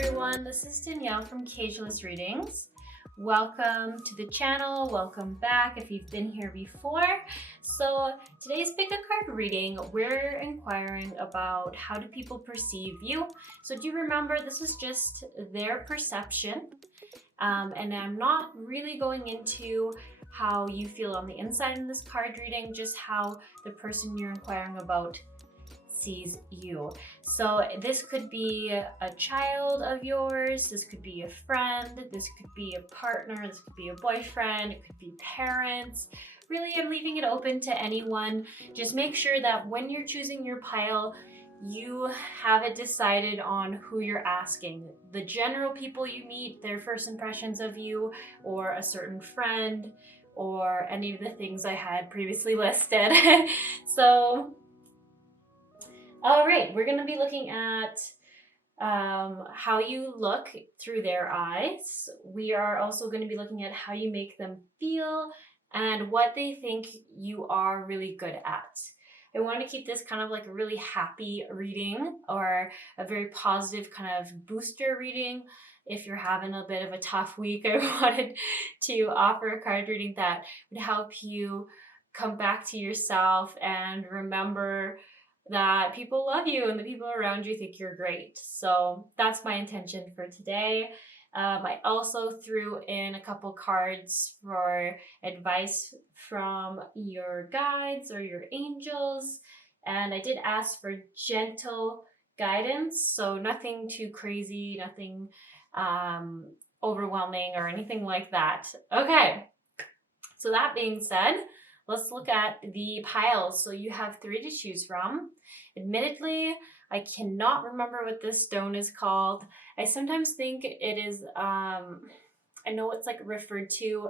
everyone, this is Danielle from Cageless Readings. Welcome to the channel, welcome back if you've been here before. So today's pick a card reading, we're inquiring about how do people perceive you. So do remember, this is just their perception, and I'm not really going into how you feel on the inside in this card reading, just how the person you're inquiring about sees you. So this could be a child of yours, this could be a friend, this could be a partner, this could be a boyfriend, it could be parents. Really, I'm leaving it open to anyone. Just make sure that when you're choosing your pile, you have it decided on who you're asking. The general people you meet, their first impressions of you, or a certain friend, or any of the things I had previously listed. So all right, we're going to be looking at how you look through their eyes. We are also going to be looking at how you make them feel and what they think you are really good at. I want to keep this kind of like a really happy reading or a very positive kind of booster reading. If you're having a bit of a tough week, I wanted to offer a card reading that would help you come back to yourself and remember that people love you and the people around you think you're great. So that's my intention for today. I also threw in a couple cards for advice from your guides or your angels. And I did ask for gentle guidance. So nothing too crazy, nothing overwhelming or anything like that. Okay, so that being said, let's look at the piles. So you have 3 to choose from. Admittedly, I cannot remember what this stone is called. I sometimes think it is, I know it's like referred to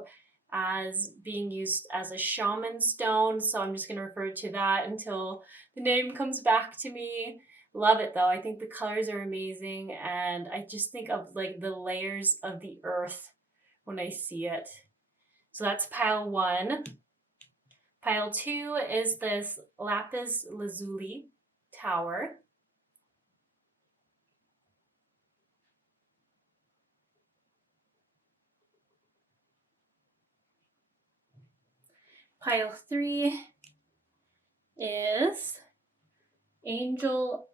as being used as a shaman stone. So I'm just going to refer to that until the name comes back to me. Love it though. I think the colors are amazing. And I just think of like the layers of the earth when I see it. So that's pile 1. Pile 2 is this Lapis Lazuli tower. Pile 3 is Angel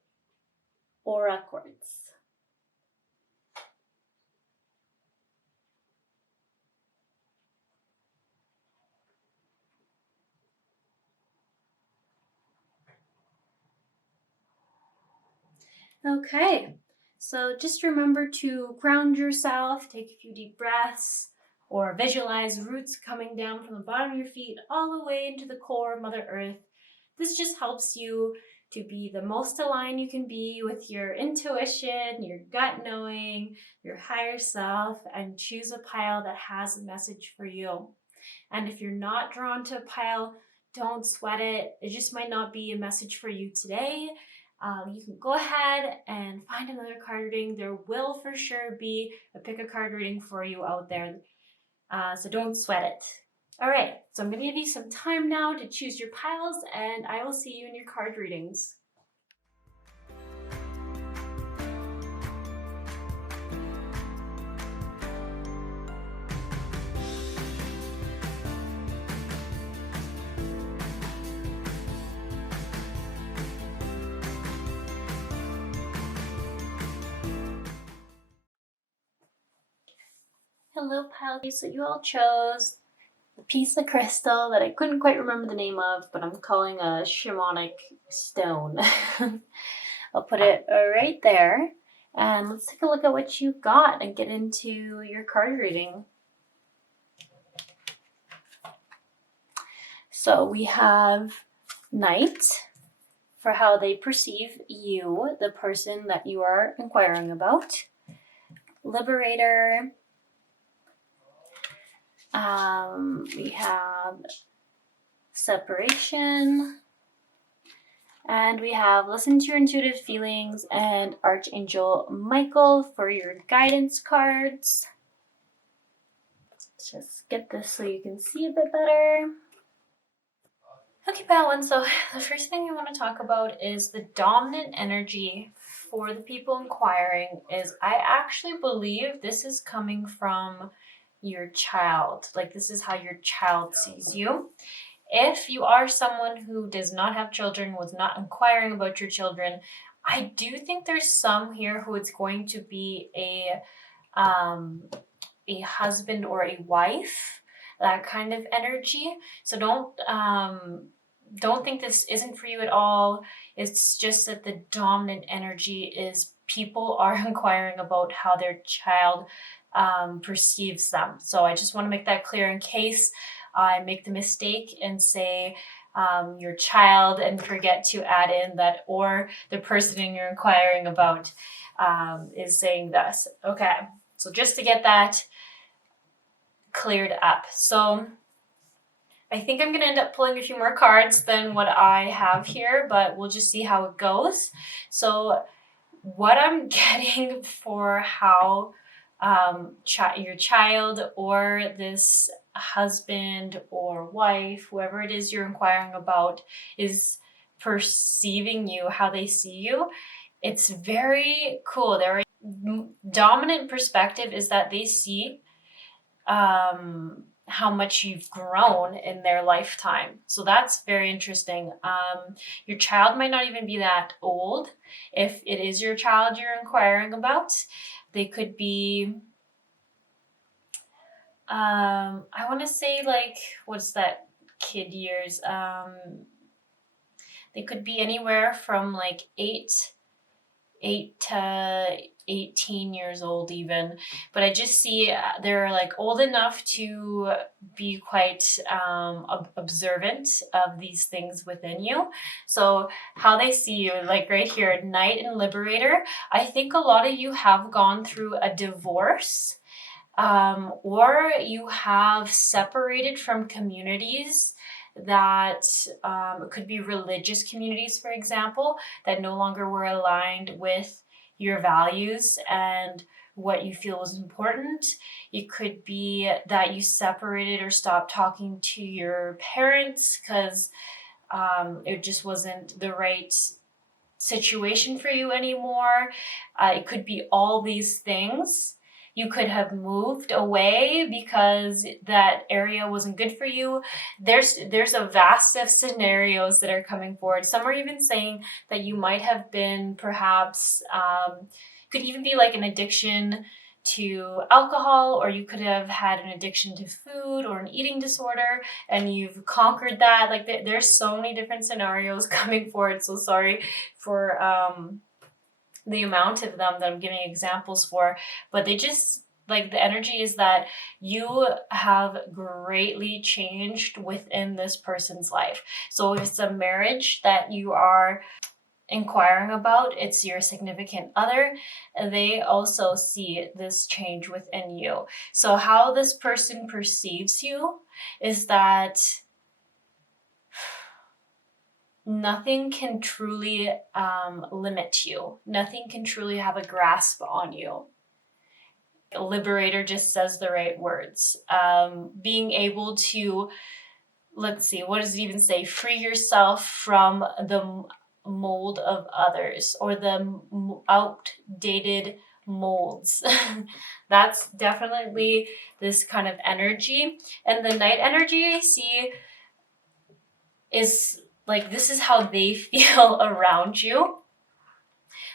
Aura Quartz. Okay, so just remember to ground yourself, take a few deep breaths, or visualize roots coming down from the bottom of your feet all the way into the core of Mother Earth. This just helps you to be the most aligned you can be with your intuition, your gut knowing, your higher self, and choose a pile that has a message for you. And if you're not drawn to a pile, don't sweat it. It just might not be a message for you today. You can go ahead and find another card reading. There will for sure be a pick a card reading for you out there. So don't sweat it. All right, so I'm going to give you some time now to choose your piles, and I will see you in your card readings. Hello, pile. So you all chose the piece of crystal that I couldn't quite remember the name of, but I'm calling a shamanic stone. I'll put it right there. And let's take a look at what you got and get into your card reading. So we have Knight for how they perceive you, the person that you are inquiring about. Liberator. We have Separation, and we have Listen to Your Intuitive Feelings and Archangel Michael for your guidance cards. Let's just get this so you can see a bit better. Okay, pile 1, so the first thing we want to talk about is the dominant energy for the people inquiring is I actually believe this is coming from your child. Like, this is how your child sees you. If you are someone who does not have children, was not inquiring about your children, I do think there's some here who it's going to be a husband or a wife, that kind of energy. So don't think this isn't for you at all. It's just that the dominant energy is people are inquiring about how their child perceives them. So I just want to make that clear in case I make the mistake and say your child and forget to add in that, or the person you're inquiring about is saying this. Okay, so just to get that cleared up. So I think I'm going to end up pulling a few more cards than what I have here, but we'll just see how it goes. So what I'm getting for how your child or this husband or wife, whoever it is you're inquiring about, is perceiving you, how they see you, it's very cool. Their dominant perspective is that they see how much you've grown in their lifetime. So that's very interesting. Your child might not even be that old. If it is your child you're inquiring about, they could be, I want to say, like, what's that kid years? They could be anywhere from like 8 to 18 years old even, but I just see they're like old enough to be quite observant of these things within you. So how they see you, like right here, Knight and Liberator, I think a lot of you have gone through a divorce, or you have separated from communities that it could be religious communities, for example, that no longer were aligned with your values and what you feel was important. It could be that you separated or stopped talking to your parents because it just wasn't the right situation for you anymore. It could be all these things. You could have moved away because that area wasn't good for you. There's a vast of scenarios that are coming forward. Some are even saying that you might have been perhaps, could even be like an addiction to alcohol, or you could have had an addiction to food or an eating disorder and you've conquered that. Like there's so many different scenarios coming forward. So sorry for the amount of them that I'm giving examples for, but they just, like, the energy is that you have greatly changed within this person's life. So if it's a marriage that you are inquiring about, it's your significant other, they also see this change within you. So how this person perceives you is that nothing can truly limit you. Nothing can truly have a grasp on you. Liberator just says the right words. Being able to, let's see, what does it even say? Free yourself from the mold of others, or the outdated molds. That's definitely this kind of energy. And the Knight energy I see is like, this is how they feel around you.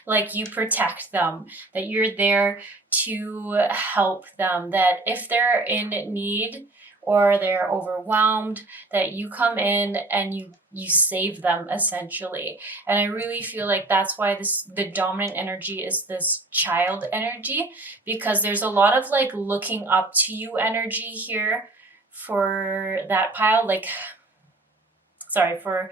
Like you protect them, that you're there to help them, that if they're in need or they're overwhelmed, that you come in and you save them essentially. And I really feel like that's why the dominant energy is this child energy, because there's a lot of like looking up to you energy here for that pile. Like, sorry, for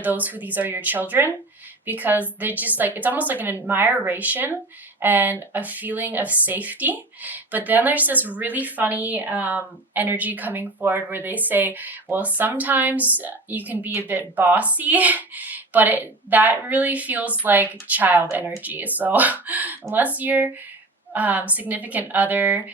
those who these are your children, because they just like, it's almost like an admiration and a feeling of safety. But then there's this really funny energy coming forward where they say, well, sometimes you can be a bit bossy, but that really feels like child energy. So unless your significant other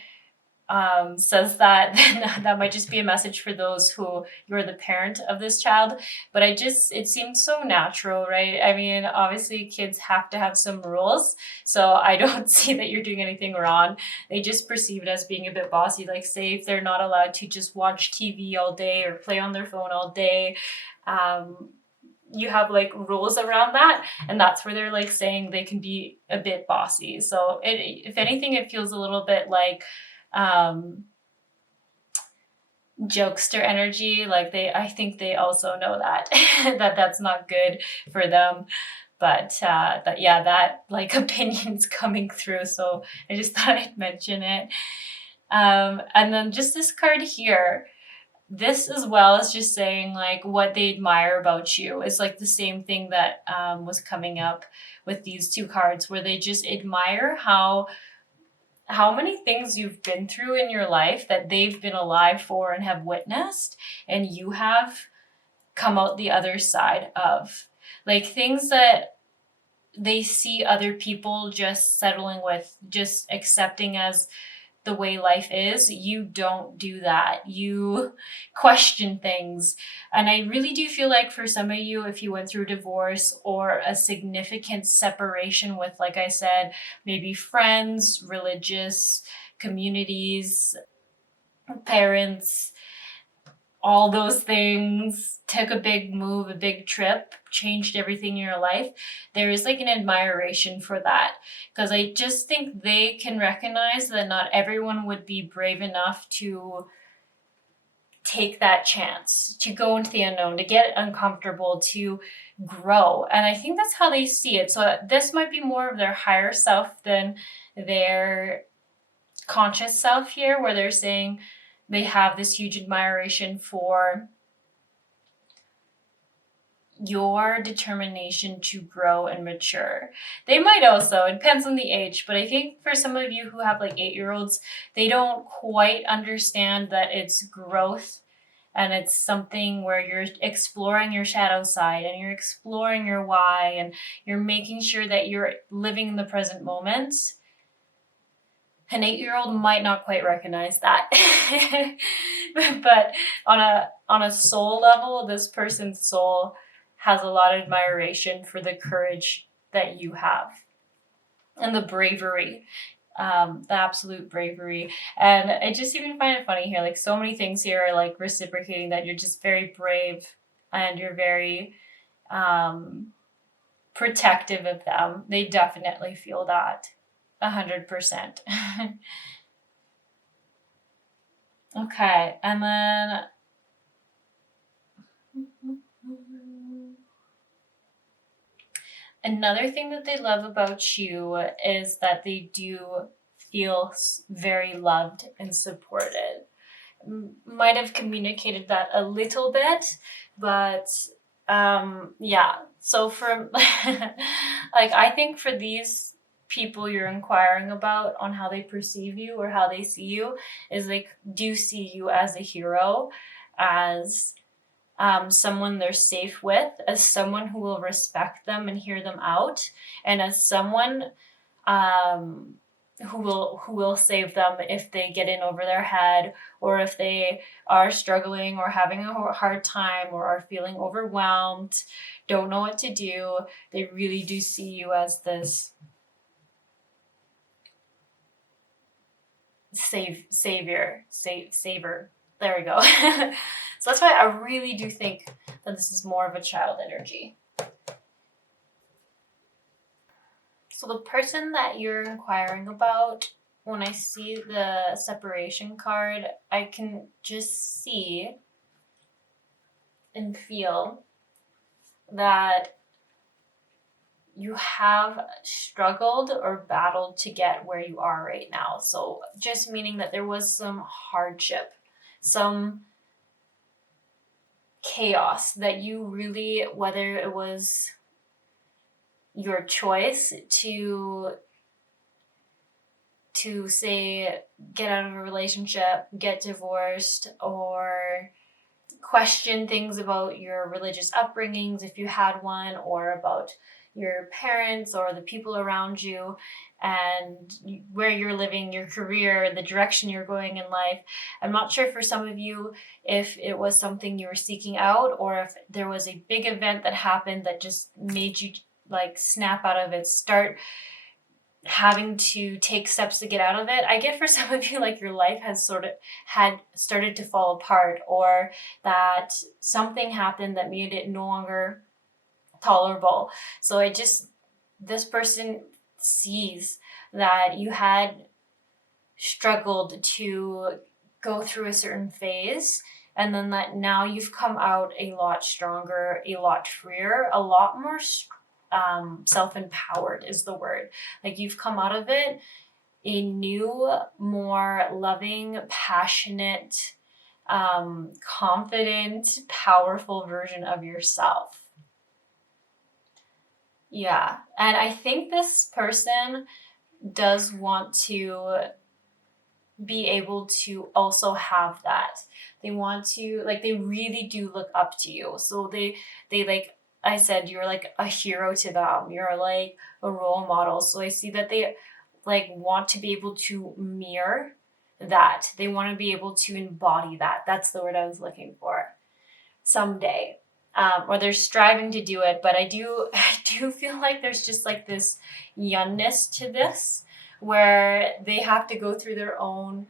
says that, then that might just be a message for those who you're the parent of this child. But it seems so natural, right? I mean, obviously kids have to have some rules, so I don't see that you're doing anything wrong. They just perceive it as being a bit bossy. Like, say if they're not allowed to just watch TV all day or play on their phone all day, you have like rules around that, and that's where they're like saying they can be a bit bossy. So if anything, it feels a little bit like jokester energy. Like I think they also know that that's not good for them. But that like opinion's coming through, so I just thought I'd mention it. And then just this card here, this as well is just saying like what they admire about you. Is like the same thing that was coming up with these two cards, where they just admire how many things you've been through in your life that they've been alive for and have witnessed, and you have come out the other side of. Like things that they see other people just settling with, just accepting as the way life is. You don't do that. You question things. And I really do feel like for some of you, if you went through divorce or a significant separation with, like I said, maybe friends, religious communities, parents, all those things, took a big move, a big trip, changed everything in your life, there is like an admiration for that. Because I just think they can recognize that not everyone would be brave enough to take that chance, to go into the unknown, to get uncomfortable, to grow. And I think that's how they see it. So this might be more of their higher self than their conscious self here, where they're saying they have this huge admiration for your determination to grow and mature. They might also, it depends on the age, but I think for some of you who have like 8-year-olds, they don't quite understand that it's growth, and it's something where you're exploring your shadow side and you're exploring your why, and you're making sure that you're living in the present moment. An 8-year-old might not quite recognize that. But on a soul level, this person's soul has a lot of admiration for the courage that you have and the bravery, the absolute bravery. And I just even find it funny here, like so many things here are like reciprocating that you're just very brave and you're very protective of them. They definitely feel that 100%. Okay, and then another thing that they love about you is that they do feel very loved and supported. Might have communicated that a little bit, but yeah. So for like, I think for these people you're inquiring about on how they perceive you or how they see you, is like, do see you as a hero, as someone they're safe with, as someone who will respect them and hear them out, and as someone who will save them if they get in over their head, or if they are struggling or having a hard time or are feeling overwhelmed, don't know what to do. They really do see you as this savior. There we go. So that's why I really do think that this is more of a child energy. So the person that you're inquiring about, when I see the separation card, I can just see and feel that you have struggled or battled to get where you are right now. So just meaning that there was some hardship, some chaos that you really, whether it was your choice to say get out of a relationship, get divorced, or question things about your religious upbringings if you had one, or about your parents or the people around you, and where you're living, your career, the direction you're going in life. I'm not sure for some of you if it was something you were seeking out, or if there was a big event that happened that just made you like snap out of it, start having to take steps to get out of it. I get for some of you like your life has sort of had started to fall apart, or that something happened that made it no longer tolerable. So this person sees that you had struggled to go through a certain phase, and then that now you've come out a lot stronger, a lot freer, a lot more self-empowered is the word. Like you've come out of it a new, more loving, passionate, confident, powerful version of yourself. Yeah. And I think this person does want to be able to also have that. They want to, like, they really do look up to you. So they like I said, you're like a hero to them. You're like a role model. So I see that they like want to be able to mirror that. They want to be able to embody that. That's the word I was looking for. Someday. Or they're striving to do it, but I do feel like there's just like this youngness to this, where they have to go through their own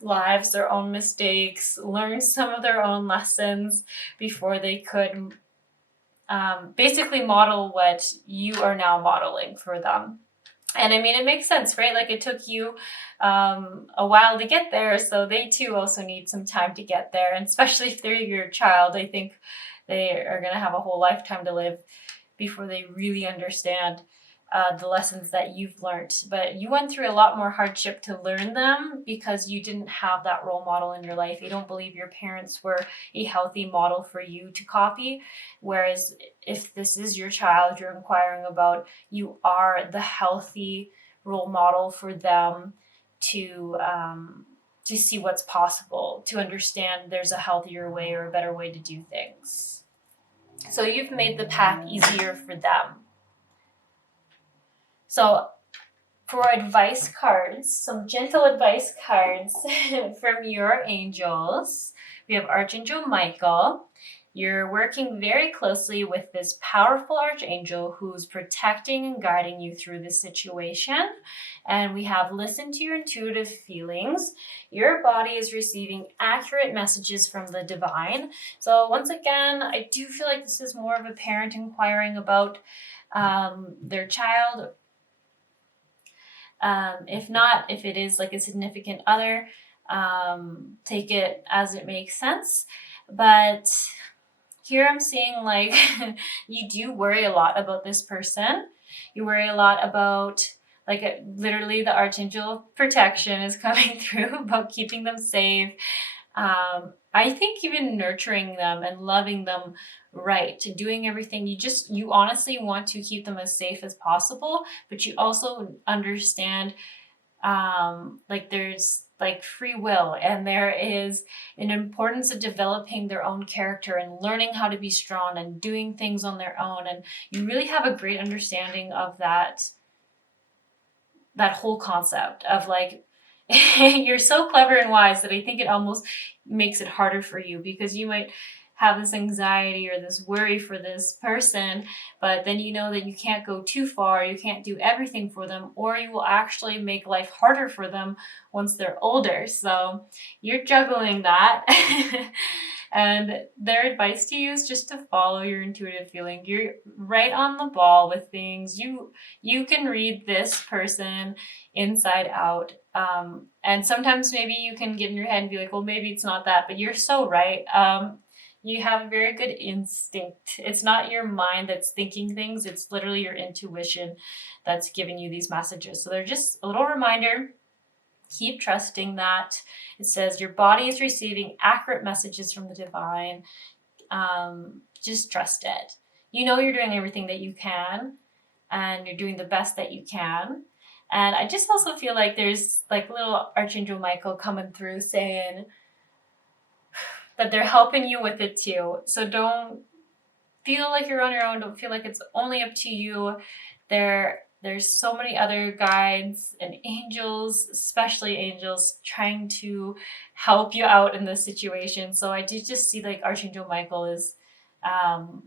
lives, their own mistakes, learn some of their own lessons before they could basically model what you are now modeling for them. And I mean, it makes sense, right? Like it took you a while to get there, so they too also need some time to get there. And especially if they're your child, I think they are going to have a whole lifetime to live before they really understand the lessons that you've learned. But you went through a lot more hardship to learn them because you didn't have that role model in your life. You don't believe your parents were a healthy model for you to copy. Whereas if this is your child you're inquiring about, you are the healthy role model for them to see what's possible, to understand there's a healthier way or a better way to do things. So you've made the path easier for them. So for advice cards, some gentle advice cards from your angels, we have Archangel Michael. You're working very closely with this powerful archangel who's protecting and guiding you through this situation. And we have listen to your intuitive feelings. Your body is receiving accurate messages from the divine. So once again, I do feel like this is more of a parent inquiring about their child. If not, if it is like a significant other, take it as it makes sense. But here I'm seeing like you do worry a lot about this person. You worry a lot about like literally the archangel protection is coming through about keeping them safe. I think even nurturing them and loving them right, doing everything. You honestly want to keep them as safe as possible, but you also understand like there's like free will, and there is an importance of developing their own character and learning how to be strong and doing things on their own. And you really have a great understanding of that whole concept of like you're so clever and wise that I think it almost makes it harder for you, because you might have this anxiety or this worry for this person, but then you know that you can't go too far, you can't do everything for them, or you will actually make life harder for them once they're older. So you're juggling that. And their advice to you is just to follow your intuitive feeling. You're right on the ball with things. You can read this person inside out. And sometimes maybe you can get in your head and be like, well, maybe it's not that, but you're so right. You have a very good instinct. It's not your mind that's thinking things. It's literally your intuition that's giving you these messages. So they're just a little reminder. Keep trusting that. It says your body is receiving accurate messages from the divine. Just trust it. You know you're doing everything that you can, and you're doing the best that you can. And I just also feel like there's like little Archangel Michael coming through saying that they're helping you with it too. So don't feel like you're on your own. Don't feel like it's only up to you. There's so many other guides and angels, especially angels, trying to help you out in this situation. So I do just see like Archangel Michael is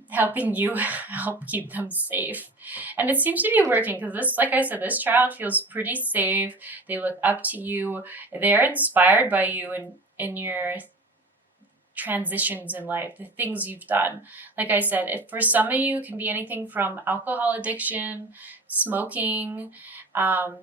helping you help keep them safe. And it seems to be working because this, like I said, this child feels pretty safe. They look up to you. They're inspired by you in your transitions in life, the things you've done. Like I said, for some of you, it can be anything from alcohol addiction, smoking,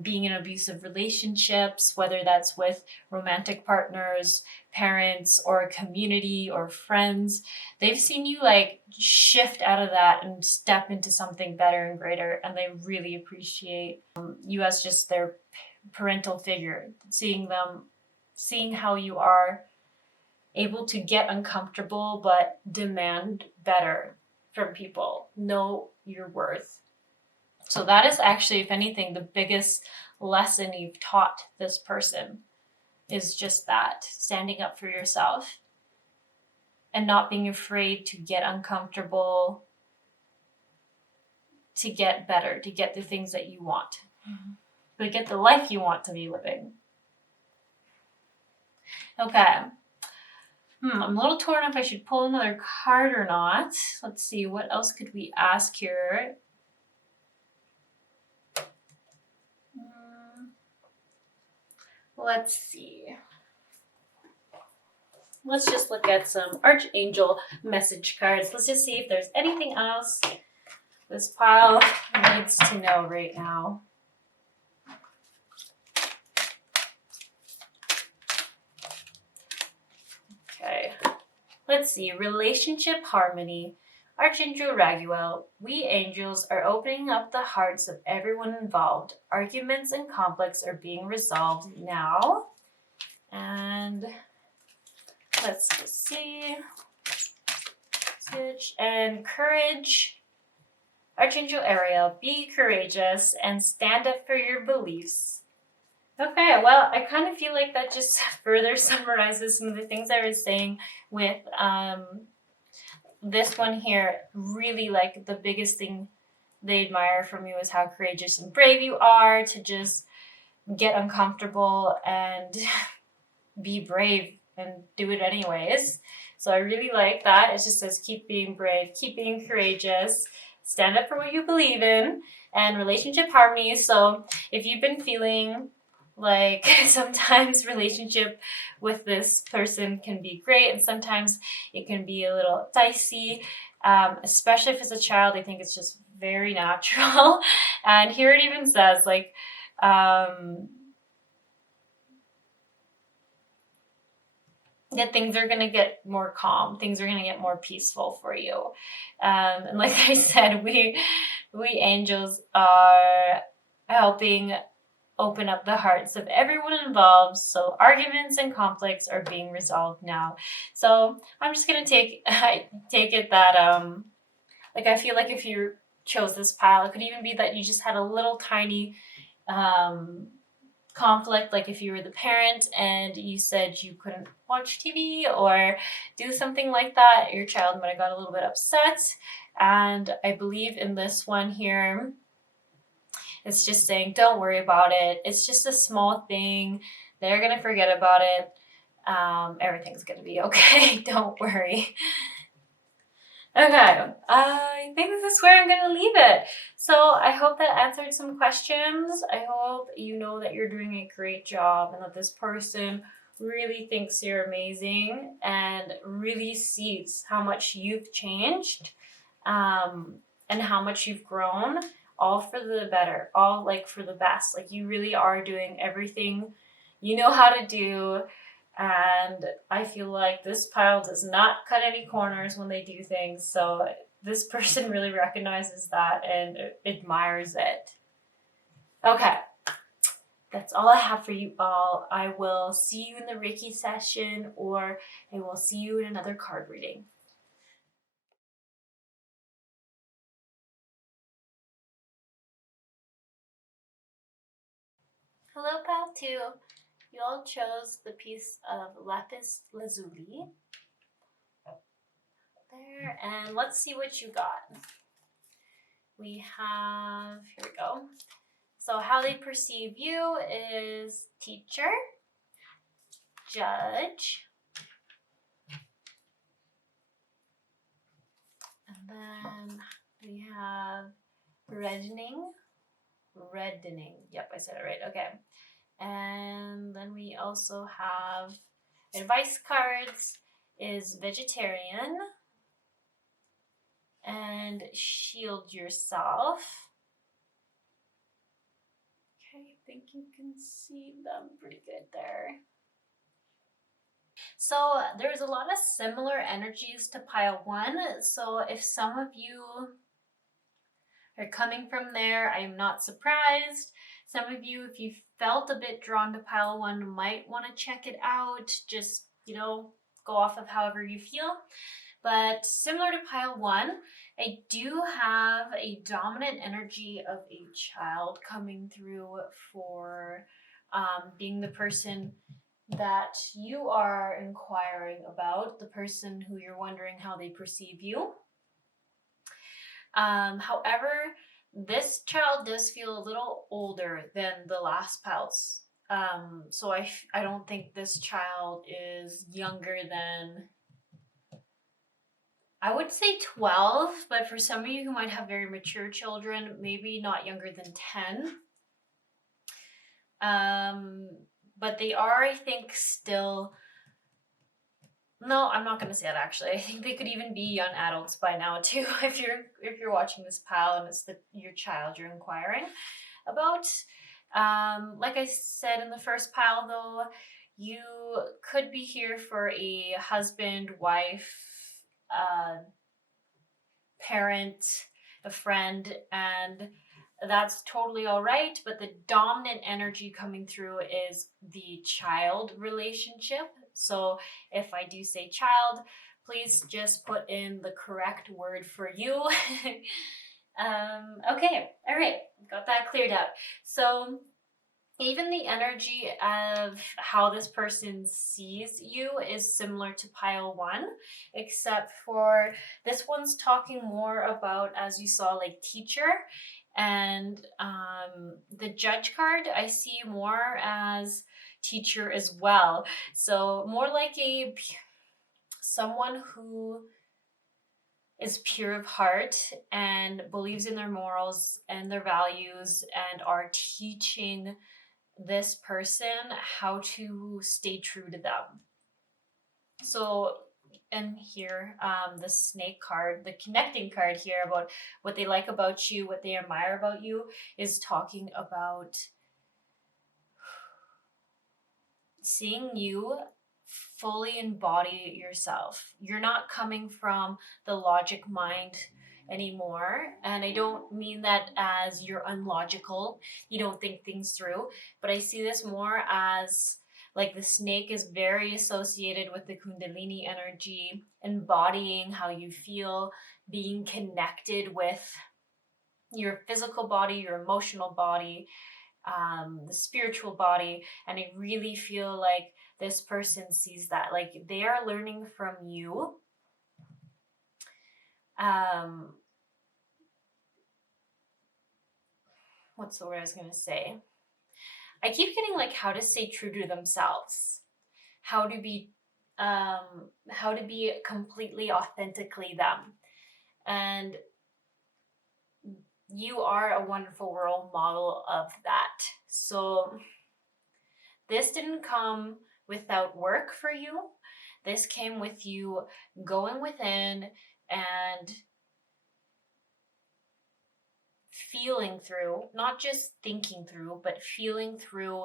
being in abusive relationships, whether that's with romantic partners, parents, or a community or friends. They've seen you like shift out of that and step into something better and greater, and they really appreciate you as just their parental figure, seeing how you are able to get uncomfortable but demand better from people. Know your worth. So that is actually, if anything, the biggest lesson you've taught this person is just that, standing up for yourself and not being afraid to get uncomfortable, to get better, to get the things that you want, to get the life you want to be living. Okay. I'm a little torn if I should pull another card or not. Let's see, what else could we ask here? Let's see. Let's just look at some Archangel message cards. Let's just see if there's anything else this pile needs to know right now. Okay. Let's see. Relationship harmony. Archangel Raguel, we angels are opening up the hearts of everyone involved. Arguments and conflicts are being resolved now. And let's just see. And courage. Archangel Ariel, be courageous and stand up for your beliefs. Okay, well, I kind of feel like that just further summarizes some of the things I was saying with this one here. Really, like, the biggest thing they admire from you is how courageous and brave you are to just get uncomfortable and be brave and do it anyways. So I really like that. It just says keep being brave, keep being courageous, stand up for what you believe in, and relationship harmony. So if you've been feeling like sometimes relationship with this person can be great and sometimes it can be a little dicey, especially if it's a child, I think it's just very natural. And here it even says like that things are going to get more calm, things are going to get more peaceful for you. And like I said, we angels are helping open up the hearts of everyone involved. So arguments and conflicts are being resolved now. So I'm just going to take it that, like, I feel like if you chose this pile, it could even be that you just had a little tiny, conflict, like if you were the parent and you said you couldn't watch TV or do something like that, your child might have got a little bit upset. And I believe in this one here, it's just saying, don't worry about it. It's just a small thing. They're going to forget about it. Everything's going to be okay. Don't worry. Okay, I think this is where I'm going to leave it. So I hope that answered some questions. I hope you know that you're doing a great job and that this person really thinks you're amazing and really sees how much you've changed, and how much you've grown, all for the better, all like for the best. Like you really are doing everything you know how to do. And I feel like this pile does not cut any corners when they do things. So this person really recognizes that and admires it. Okay, that's all I have for you all. I will see you in the Reiki session, or I will see you in another card reading. Hello, pal 2. You all chose the piece of Lapis Lazuli. there. And let's see what you got. We have, here we go. So how they perceive you is teacher, judge, and then we have reddening. Yep, I said it right. Okay. And then we also have advice cards is vegetarian and shield yourself. Okay, I think you can see them pretty good there. So there's a lot of similar energies to pile 1. So if some of you are coming from there, I am not surprised. Some of you, if you felt a bit drawn to pile 1, might want to check it out. Just, go off of however you feel. But similar to pile 1, I do have a dominant energy of a child coming through for being the person that you are inquiring about, the person who you're wondering how they perceive you. However, this child does feel a little older than the last piles. So I don't think this child is younger than, I would say 12, but for some of you who might have very mature children, maybe not younger than 10. But they are, I think, still... No, I'm not going to say that actually. I think they could even be young adults by now too, if you're watching this pile and it's your child you're inquiring about. Like I said in the first pile though, you could be here for a husband, wife, parent, a friend, and that's totally all right. But the dominant energy coming through is the child relationship. So if I do say child, please just put in the correct word for you. Okay, all right, got that cleared up. So even the energy of how this person sees you is similar to pile 1, except for this one's talking more about, as you saw, like teacher. And the judge card I see more as teacher as well. So more like someone who is pure of heart and believes in their morals and their values and are teaching this person how to stay true to them. So, and here, the snake card, the connecting card here about what they like about you, what they admire about you, is talking about seeing you fully embody yourself. You're not coming from the logic mind anymore. And I don't mean that as you're unlogical, you don't think things through, but I see this more as like the snake is very associated with the Kundalini energy, embodying how you feel, being connected with your physical body, your emotional body, the spiritual body. And I really feel like this person sees that, like they are learning from you. What's the word I was going to say? I keep getting like how to stay true to themselves, how to be completely authentically them. And you are a wonderful role model of that. So this didn't come without work for you. This came with you going within and feeling through, not just thinking through, but feeling through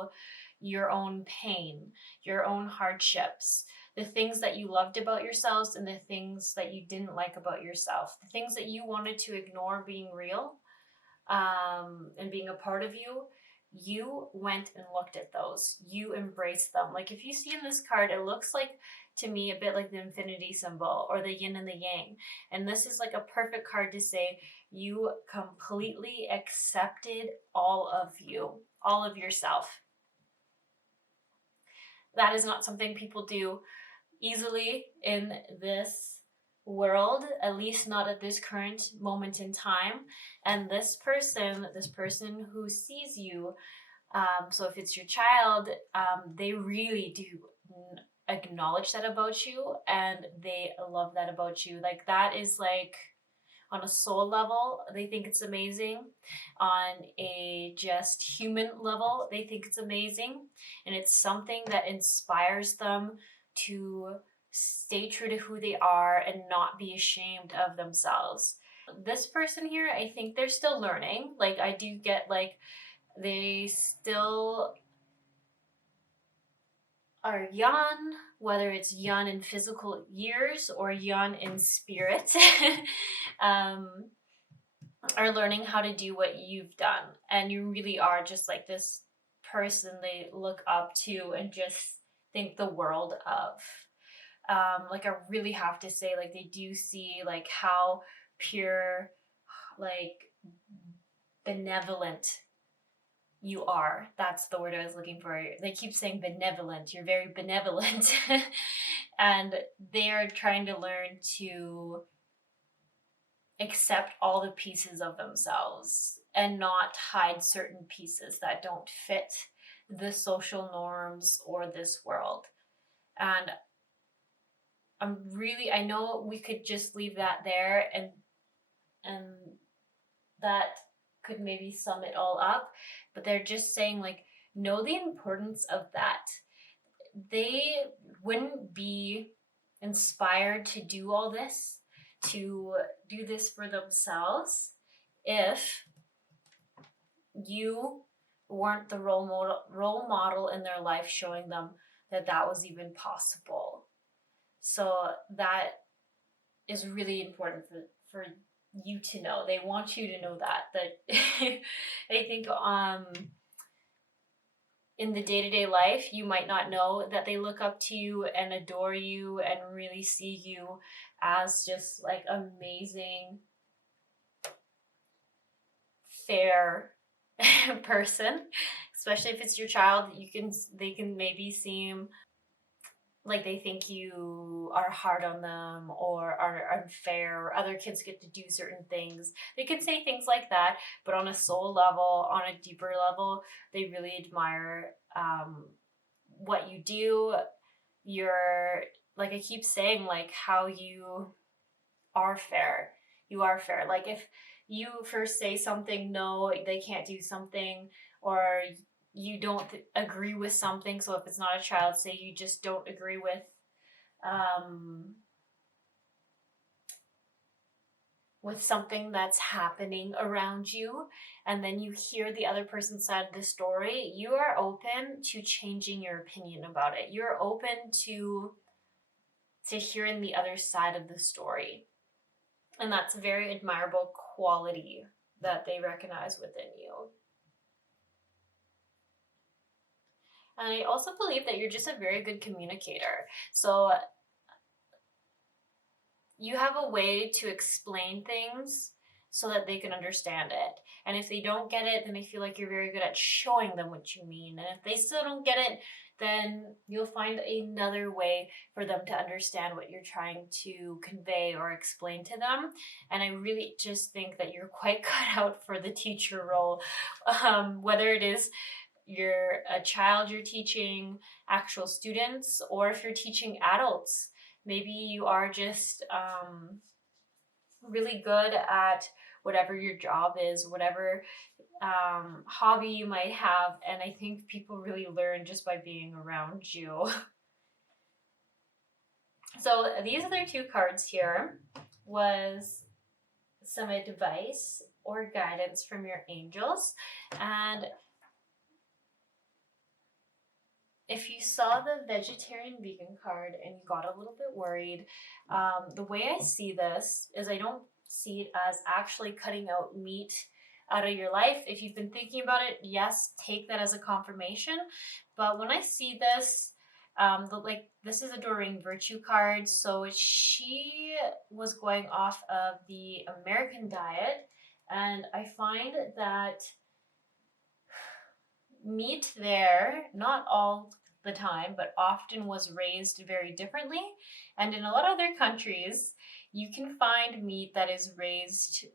your own pain, your own hardships, the things that you loved about yourselves and the things that you didn't like about yourself, the things that you wanted to ignore being real, and being a part of you. You went and looked at those. You embraced them. Like if you see in this card, it looks like to me a bit like the infinity symbol or the yin and the yang. And this is like a perfect card to say you completely accepted all of you, all of yourself. That is not something people do easily in this world, at least not at this current moment in time. And this person who sees you, so if it's your child, they really do acknowledge that about you, and they love that about you. Like, that is like, on a soul level, they think it's amazing. On a just human level, they think it's amazing. And it's something that inspires them to stay true to who they are and not be ashamed of themselves. This person here, I think they're still learning. Like, I do get like they still are young, whether it's young in physical years or young in spirit, are learning how to do what you've done. And you really are just like this person they look up to and just think the world of. Like, I really have to say, like, they do see like how pure, like, benevolent you are. That's the word I was looking for. They keep saying benevolent. You're very benevolent. And they're trying to learn to accept all the pieces of themselves and not hide certain pieces that don't fit the social norms or this world. And I know we could just leave that there, and that could maybe sum it all up, but they're just saying, like, know the importance of that. They wouldn't be inspired to do all this, to do this for themselves, if you weren't the role model in their life showing them that that was even possible. So that is really important for you to know. They want you to know that I think in the day-to-day life, you might not know that they look up to you and adore you and really see you as just like amazing, fair person. Especially if it's your child, they can maybe seem like they think you are hard on them or are unfair, or other kids get to do certain things. They can say things like that, but on a soul level, on a deeper level, they really admire what you do. You're, like I keep saying, like, how you are fair. You are fair. Like, if you first say something, no, they can't do something, or you don't agree with something. So if it's not a child, say you just don't agree with something that's happening around you, and then you hear the other person's side of the story, you are open to changing your opinion about it. You're open to hearing the other side of the story. And that's a very admirable quality that they recognize within you. And I also believe that you're just a very good communicator. So you have a way to explain things so that they can understand it. And if they don't get it, then I feel like you're very good at showing them what you mean. And if they still don't get it, then you'll find another way for them to understand what you're trying to convey or explain to them. And I really just think that you're quite cut out for the teacher role, whether it is you're a child you're teaching, actual students, or if you're teaching adults. Maybe you are just really good at whatever your job is, whatever hobby you might have, and I think people really learn just by being around you. So these other two cards here was some advice or guidance from your angels. And if you saw the vegetarian vegan card and you got a little bit worried, the way I see this is I don't see it as actually cutting out meat out of your life. If you've been thinking about it, yes, take that as a confirmation. But when I see this, this is a Doreen Virtue card. So she was going off of the American diet, and I find that meat there, not all the time, but often was raised very differently. And in a lot of other countries, you can find meat that is raised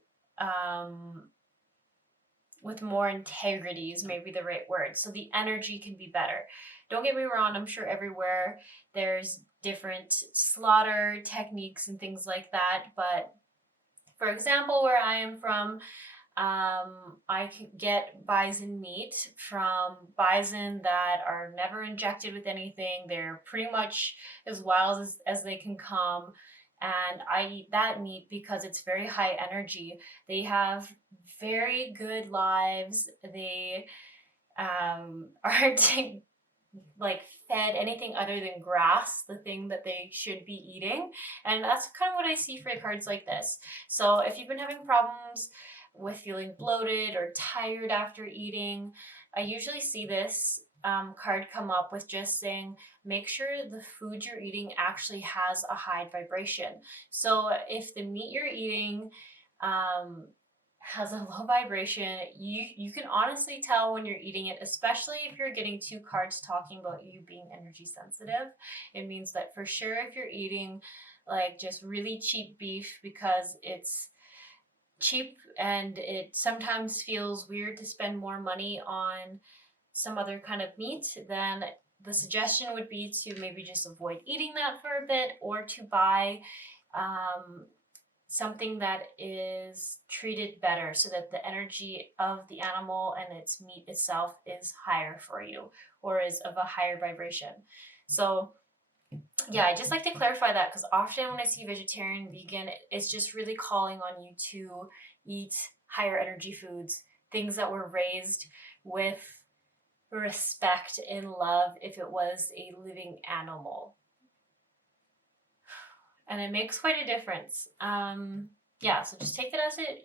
with more integrity is maybe the right word. So the energy can be better. Don't get me wrong, I'm sure everywhere there's different slaughter techniques and things like that. But for example, where I am from, I can get bison meat from bison that are never injected with anything. They're pretty much as wild as they can come. And I eat that meat because it's very high energy. They have very good lives. They aren't like fed anything other than grass, the thing that they should be eating. And that's kind of what I see for cards like this. So if you've been having problems with feeling bloated or tired after eating, I usually see this card come up with just saying, make sure the food you're eating actually has a high vibration. So if the meat you're eating has a low vibration, you can honestly tell when you're eating it, especially if you're getting two cards talking about you being energy sensitive. It means that for sure if you're eating like just really cheap beef because it's cheap and it sometimes feels weird to spend more money on some other kind of meat, then the suggestion would be to maybe just avoid eating that for a bit, or to buy something that is treated better so that the energy of the animal and its meat itself is higher for you, or is of a higher vibration. So yeah, I just like to clarify that because often when I see vegetarian, vegan, it's just really calling on you to eat higher energy foods, things that were raised with respect and love if it was a living animal. And it makes quite a difference. Yeah, so just take it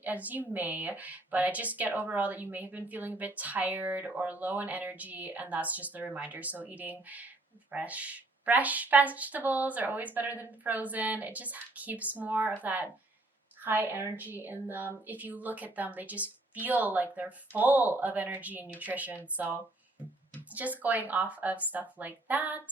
as you may, but I just get overall that you may have been feeling a bit tired or low on energy, and that's just the reminder. So eating fresh vegetables are always better than frozen. It just keeps more of that high energy in them. If you look at them, they just feel like they're full of energy and nutrition. So just going off of stuff like that.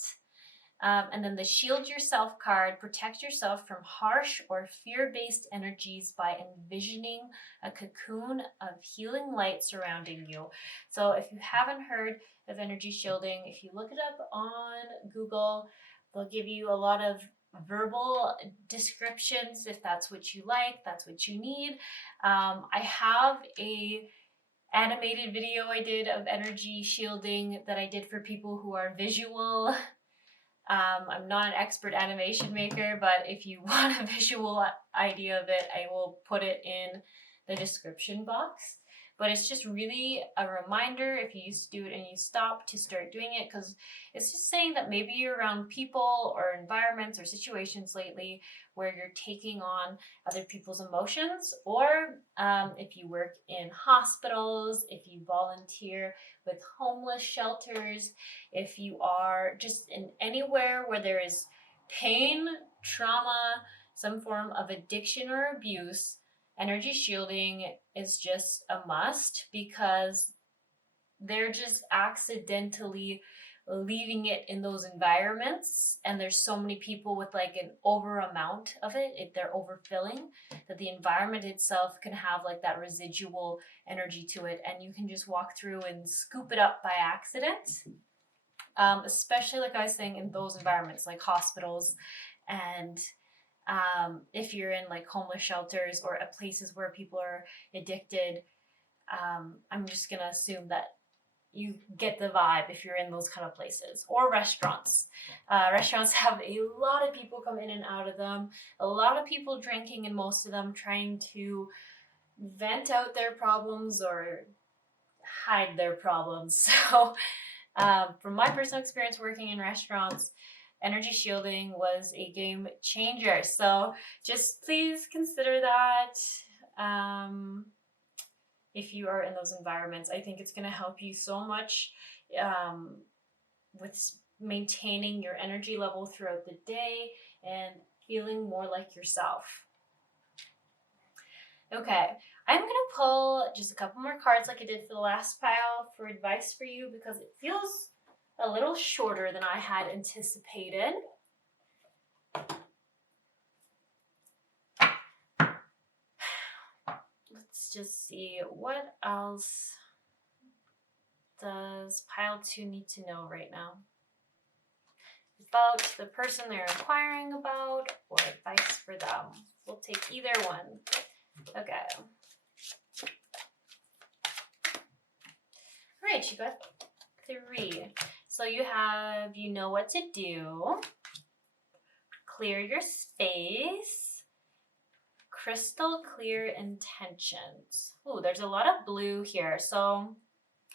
And then the Shield Yourself card, protect yourself from harsh or fear-based energies by envisioning a cocoon of healing light surrounding you. So if you haven't heard of energy shielding, if you look it up on Google, they'll give you a lot of verbal descriptions if that's what you like, that's what you need. I have a animated video I did of energy shielding that I did for people who are visual. I'm not an expert animation maker, but if you want a visual idea of it, I will put it in the description box. But it's just really a reminder if you used to do it and you stop to start doing it, because it's just saying that maybe you're around people or environments or situations lately where you're taking on other people's emotions, or if you work in hospitals, if you volunteer with homeless shelters, if you are just in anywhere where there is pain, trauma, some form of addiction or abuse, energy shielding is just a must, because they're just accidentally leaving it in those environments, and there's so many people with like an over amount of it, if they're overfilling, that the environment itself can have like that residual energy to it, and you can just walk through and scoop it up by accident. Especially like I was saying, in those environments like hospitals, and if you're in like homeless shelters or at places where people are addicted, I'm just gonna assume that you get the vibe if you're in those kind of places. Or restaurants. Restaurants have a lot of people come in and out of them, a lot of people drinking, and most of them trying to vent out their problems or hide their problems. So from my personal experience working in restaurants, energy shielding was a game changer. So just please consider that if you are in those environments. I think it's going to help you so much with maintaining your energy level throughout the day and feeling more like yourself. Okay, I'm going to pull just a couple more cards like I did for the last pile for advice for you, because it feels a little shorter than I had anticipated. let's just see, what else does pile 2 need to know right now? About the person they're inquiring about, or advice for them. We'll take either one. Okay. All right, you got 3. So you have, you know what to do, clear your space, crystal clear intentions. Ooh, there's a lot of blue here. So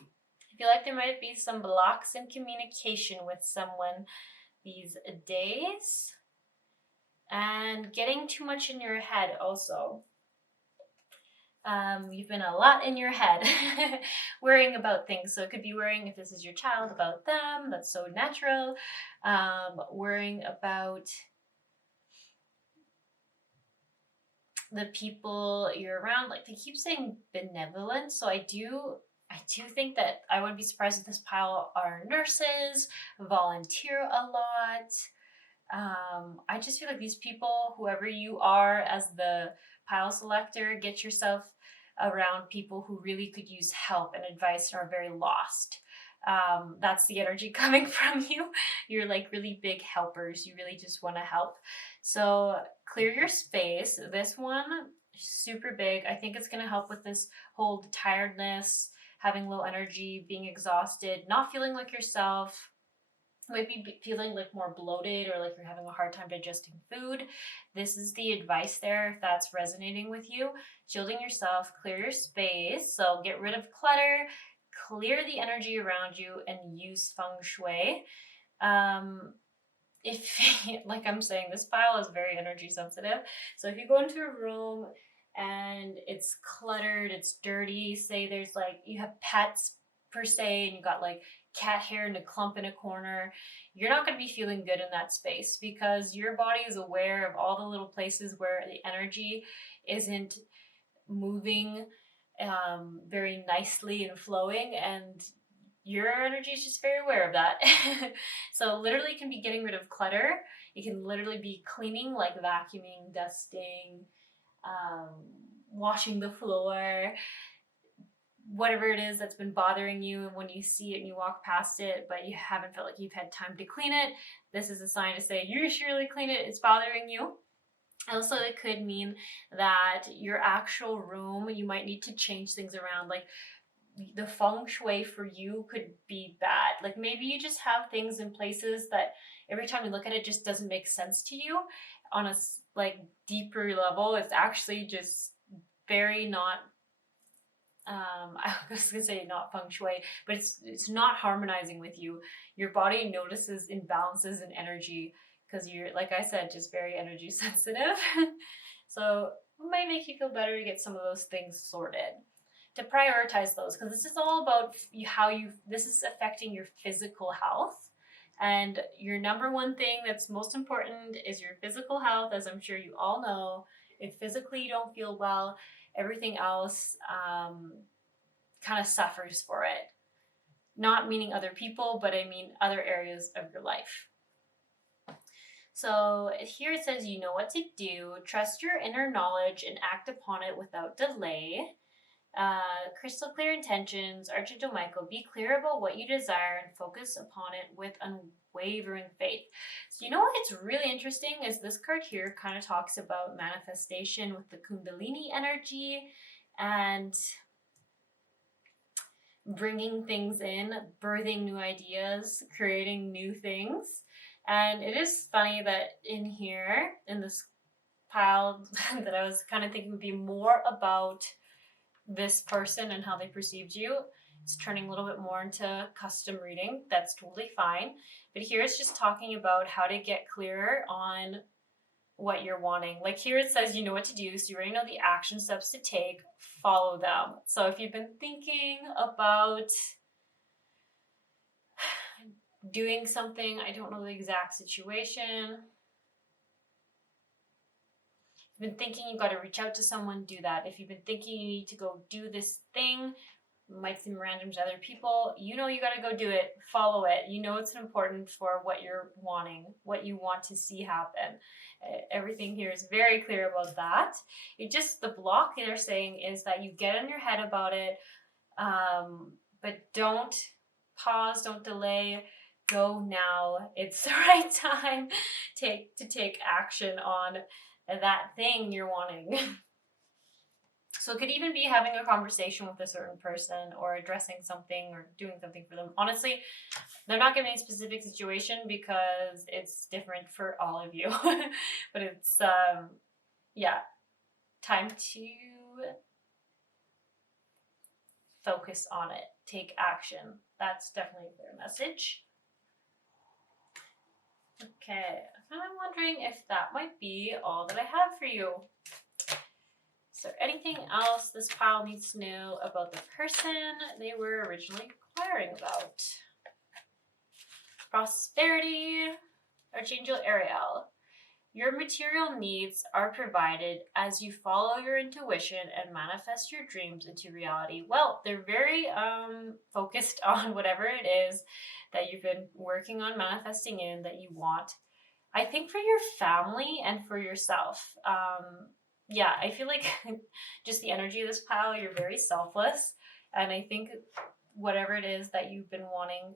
I feel like there might be some blocks in communication with someone these days, and getting too much in your head also. You've been a lot in your head worrying about things. So it could be worrying, if this is your child, about them. That's so natural. Worrying about the people you're around. Like, they keep saying benevolent. So I do think that I wouldn't be surprised if this pile are nurses, volunteer a lot. I just feel like these people, whoever you are as the pile selector, get yourself around people who really could use help and advice and are very lost. That's the energy coming from you. You're like really big helpers. You really just want to help. So clear your space. This one, super big. I think it's going to help with this whole tiredness, having low energy, being exhausted, not feeling like yourself. Might be feeling like more bloated, or like you're having a hard time digesting food. This is the advice there if that's resonating with you. Shielding yourself, clear your space. So get rid of clutter, clear the energy around you, and use feng shui. If, like I'm saying, this pile is very energy sensitive. So if you go into a room and it's cluttered, it's dirty, say there's like, you have pets per se, and you got like cat hair in a clump in a corner, you're not going to be feeling good in that space, because your body is aware of all the little places where the energy isn't moving very nicely and flowing, and your energy is just very aware of that. So literally, you can be getting rid of clutter. You can literally be cleaning, like vacuuming, dusting, washing the floor, whatever it is that's been bothering you. When you see it and you walk past it, but you haven't felt like you've had time to clean it, this is a sign to say you should really clean it. It's bothering you. Also, it could mean that your actual room, you might need to change things around. Like, the feng shui for you could be bad. Like, maybe you just have things in places that every time you look at it just doesn't make sense to you on a like deeper level. It's actually just very not I was gonna say not feng shui, but it's not harmonizing with you. Your body notices imbalances in energy because you're, like I said, just very energy sensitive. So it might make you feel better to get some of those things sorted, to prioritize those, because this is all about this is affecting your physical health. And your number one thing that's most important is your physical health, as I'm sure you all know. If physically you don't feel well, everything else kind of suffers for it. Not meaning other people, but I mean other areas of your life. So here it says, you know what to do. Trust your inner knowledge and act upon it without delay. Crystal clear intentions. Archangel Michael, be clear about what you desire and focus upon it with unwavering faith. So you know what's really interesting is this card here kind of talks about manifestation with the Kundalini energy and bringing things in, birthing new ideas, creating new things. And it is funny that in here, in this pile that I was kind of thinking would be more about this person and how they perceived you. It's turning a little bit more into custom reading. That's totally fine. But here it's just talking about how to get clearer on what you're wanting. Like here it says, you know what to do, so you already know the action steps to take, follow them. So if you've been thinking about doing something, I don't know the exact situation. If you've been thinking you've got to reach out to someone, do that. If you've been thinking you need to go do this thing, might seem random to other people. You know you got to go do it, follow it. You know it's important for what you're wanting, what you want to see happen. Everything here is very clear about that. It just, the block they're saying is that you get in your head about it, but don't pause, don't delay. Go now. It's the right time to take action on that thing you're wanting. So it could even be having a conversation with a certain person or addressing something or doing something for them. Honestly, they're not giving a specific situation because it's different for all of you. But it's, yeah, time to focus on it. Take action. That's definitely their message. Okay, I'm wondering if that might be all that I have for you. Is there anything else this pile needs to know about the person they were originally inquiring about? Prosperity, Archangel Ariel. Your material needs are provided as you follow your intuition and manifest your dreams into reality. Well, they're very focused on whatever it is that you've been working on manifesting in that you want. I think for your family and for yourself. Yeah, I feel like just the energy of this pile, you're very selfless. And I think whatever it is that you've been wanting,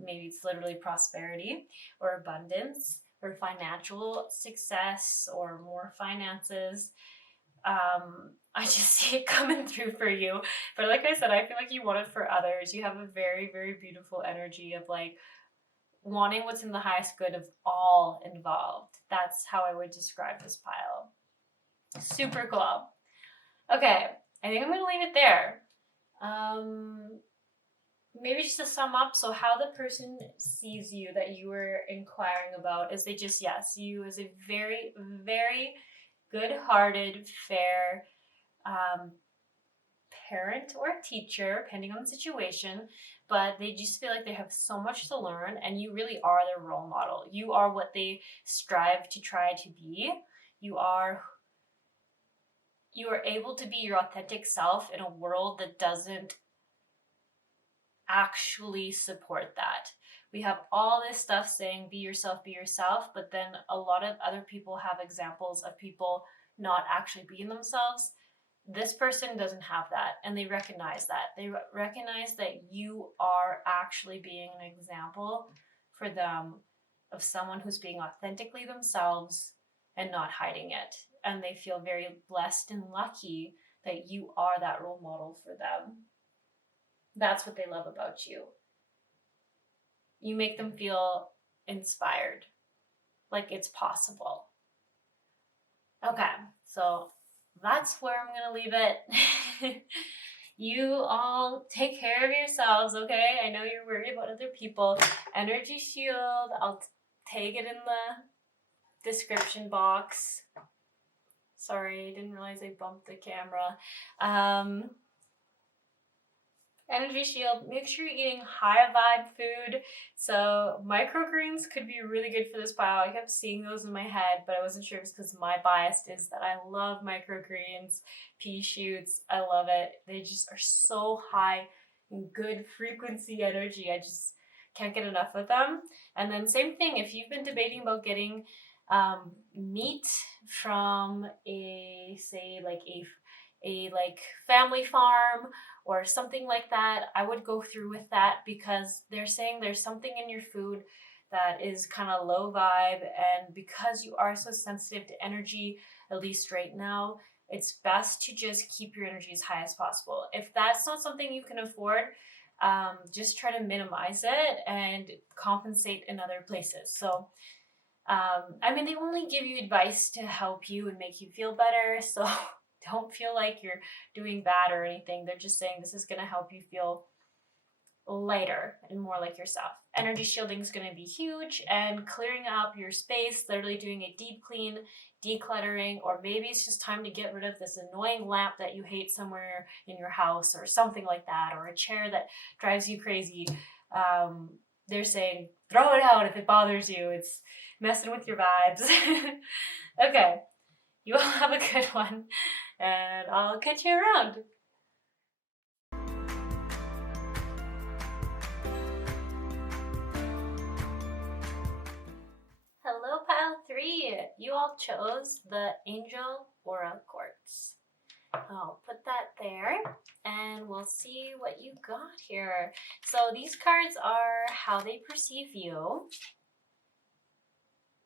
maybe it's literally prosperity or abundance or financial success or more finances. I just see it coming through for you. But like I said, I feel like you want it for others. You have a very, very beautiful energy of like wanting what's in the highest good of all involved. That's how I would describe this pile. Super cool. Okay, I think I'm going to leave it there. Maybe just to sum up, so how the person sees you that you were inquiring about is they just, see you as a very, very good-hearted, fair parent or teacher, depending on the situation, but they just feel like they have so much to learn, and you really are their role model. You are what they strive to try to be. You are able to be your authentic self in a world that doesn't actually support that. We have all this stuff saying be yourself, but then a lot of other people have examples of people not actually being themselves. This person doesn't have that, and they recognize that. They recognize that you are actually being an example for them of someone who's being authentically themselves and not hiding it. And they feel very blessed and lucky that you are that role model for them. That's what they love about you. You make them feel inspired, like it's possible. Okay, so that's where I'm going to leave it. You all take care of yourselves, okay? I know you're worried about other people. Energy shield, I'll tag it in the description box. Sorry, I didn't realize I bumped the camera. Energy shield, make sure you're eating high vibe food. So microgreens could be really good for this pile. I kept seeing those in my head, but I wasn't sure if it's because my bias is that I love microgreens, pea shoots. I love it. They just are so high in good frequency energy. I just can't get enough of them. And then same thing, if you've been debating about getting meat from a family farm or something like that, I would go through with that, because they're saying there's something in your food that is kind of low vibe, and because you are so sensitive to energy, at least right now, it's best to just keep your energy as high as possible. If that's not something you can afford, just try to minimize it and compensate in other places. So they only give you advice to help you and make you feel better, so don't feel like you're doing bad or anything. They're just saying this is going to help you feel lighter and more like yourself. Energy shielding is going to be huge, and clearing up your space, literally doing a deep clean, decluttering, or maybe it's just time to get rid of this annoying lamp that you hate somewhere in your house or something like that, or a chair that drives you crazy. They're saying throw it out if it bothers you. It's messing with your vibes. Okay, you all have a good one, and I'll catch you around. 3, you all chose the Angel Aura Quartz. I'll put that there and we'll see what you got here. So these cards are how they perceive you.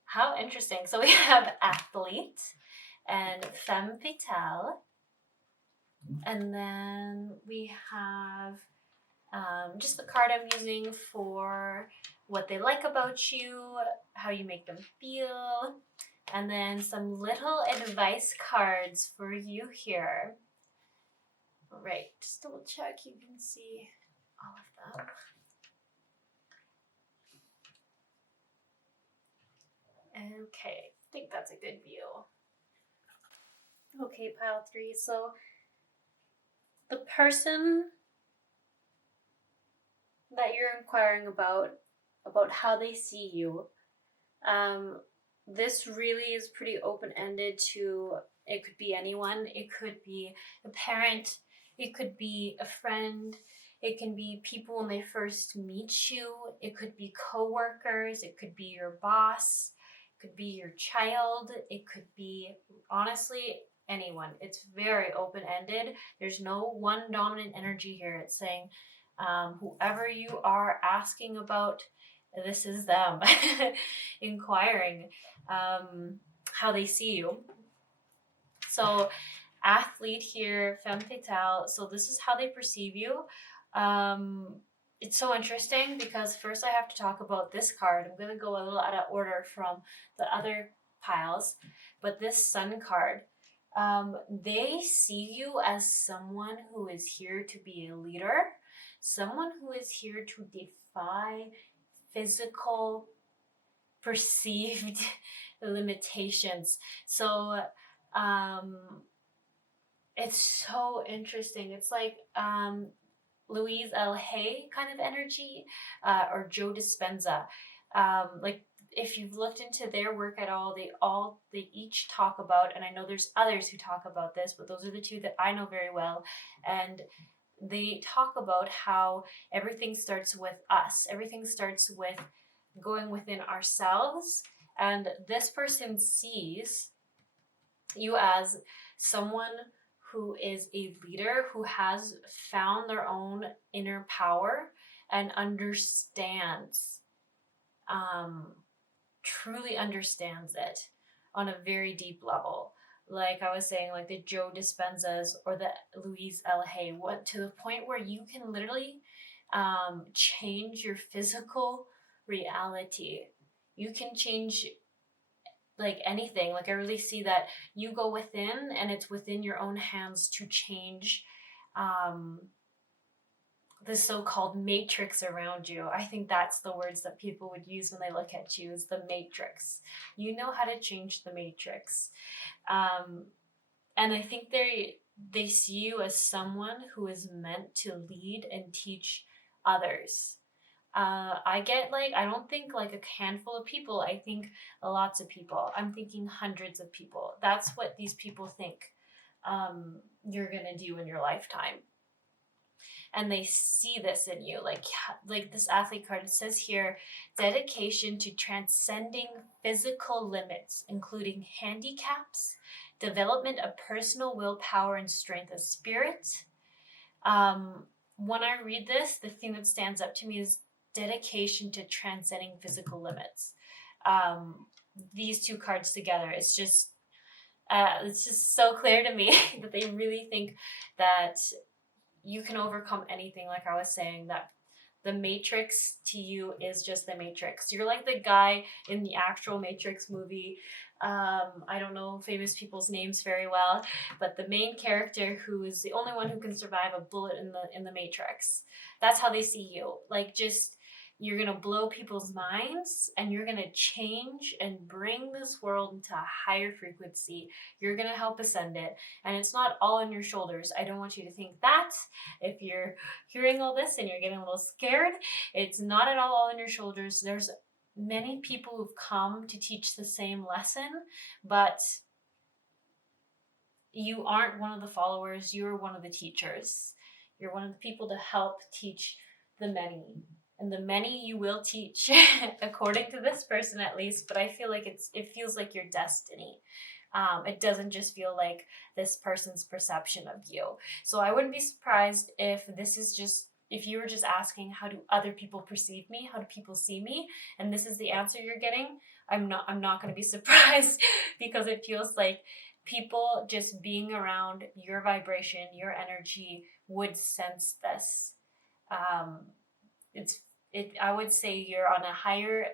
How interesting. So we have athlete and femme fatale. And then we have just the card I'm using for what they like about you, how you make them feel, and then some little advice cards for you here. All right, just double check you can see all of them. Okay, I think that's a good view. Okay, pile 3. So the person that you're inquiring about how they see you, this really is pretty open-ended to, it could be anyone. It could be a parent, it could be a friend, it can be people when they first meet you, it could be co-workers, it could be your boss, it could be your child, it could be, honestly, anyone. It's very open-ended. There's no one dominant energy here. It's saying whoever you are asking about, this is them inquiring how they see you. So athlete here, femme fatale. So this is how they perceive you. It's so interesting because first I have to talk about this card. I'm going to go a little out of order from the other piles. But this sun card, they see you as someone who is here to be a leader, someone who is here to defy physical perceived limitations. So it's so interesting. It's like Louise L. Hay kind of energy, or Joe Dispenza. Like if you've looked into their work at all, they each talk about, and I know there's others who talk about this, but those are the two that I know very well. And they talk about how everything starts with us. Everything starts with going within ourselves. And this person sees you as someone who is a leader, who has found their own inner power and understands, truly understands it on a very deep level. Like I was saying, like the Joe Dispenzas or the Louise L. Hay, what to the point where you can literally change your physical reality. You can change like anything. Like I really see that you go within and it's within your own hands to change the so-called matrix around you. I think that's the words that people would use when they look at you, is the matrix. You know how to change the matrix. And I think they see you as someone who is meant to lead and teach others. I get like, I don't think like a handful of people, I think lots of people. I'm thinking hundreds of people. That's what these people think you're gonna do in your lifetime. And they see this in you, like this athlete card, it says here, dedication to transcending physical limits, including handicaps, development of personal willpower and strength of spirit. When I read this, the thing that stands up to me is dedication to transcending physical limits. These two cards together, it's just so clear to me that they really think that you can overcome anything. Like I was saying, that the Matrix to you is just the Matrix. You're like the guy in the actual Matrix movie. I don't know famous people's names very well, but the main character who is the only one who can survive a bullet in the Matrix. That's how they see you. Like, just, you're gonna blow people's minds and you're gonna change and bring this world into a higher frequency. You're gonna help ascend it, and it's not all on your shoulders. I don't want you to think that. If you're hearing all this and you're getting a little scared, it's not at all on your shoulders. There's many people who've come to teach the same lesson, but you aren't one of the followers. You're one of the teachers. You're one of the people to help teach the many. and the many you will teach, according to this person at least. But I feel like it feels like your destiny. It doesn't just feel like this person's perception of you. So I wouldn't be surprised if this is just, if you were just asking, how do other people perceive me? How do people see me? And this is the answer you're getting. I'm not going to be surprised because it feels like people just being around your vibration, your energy would sense this. Um, I would say you're on a higher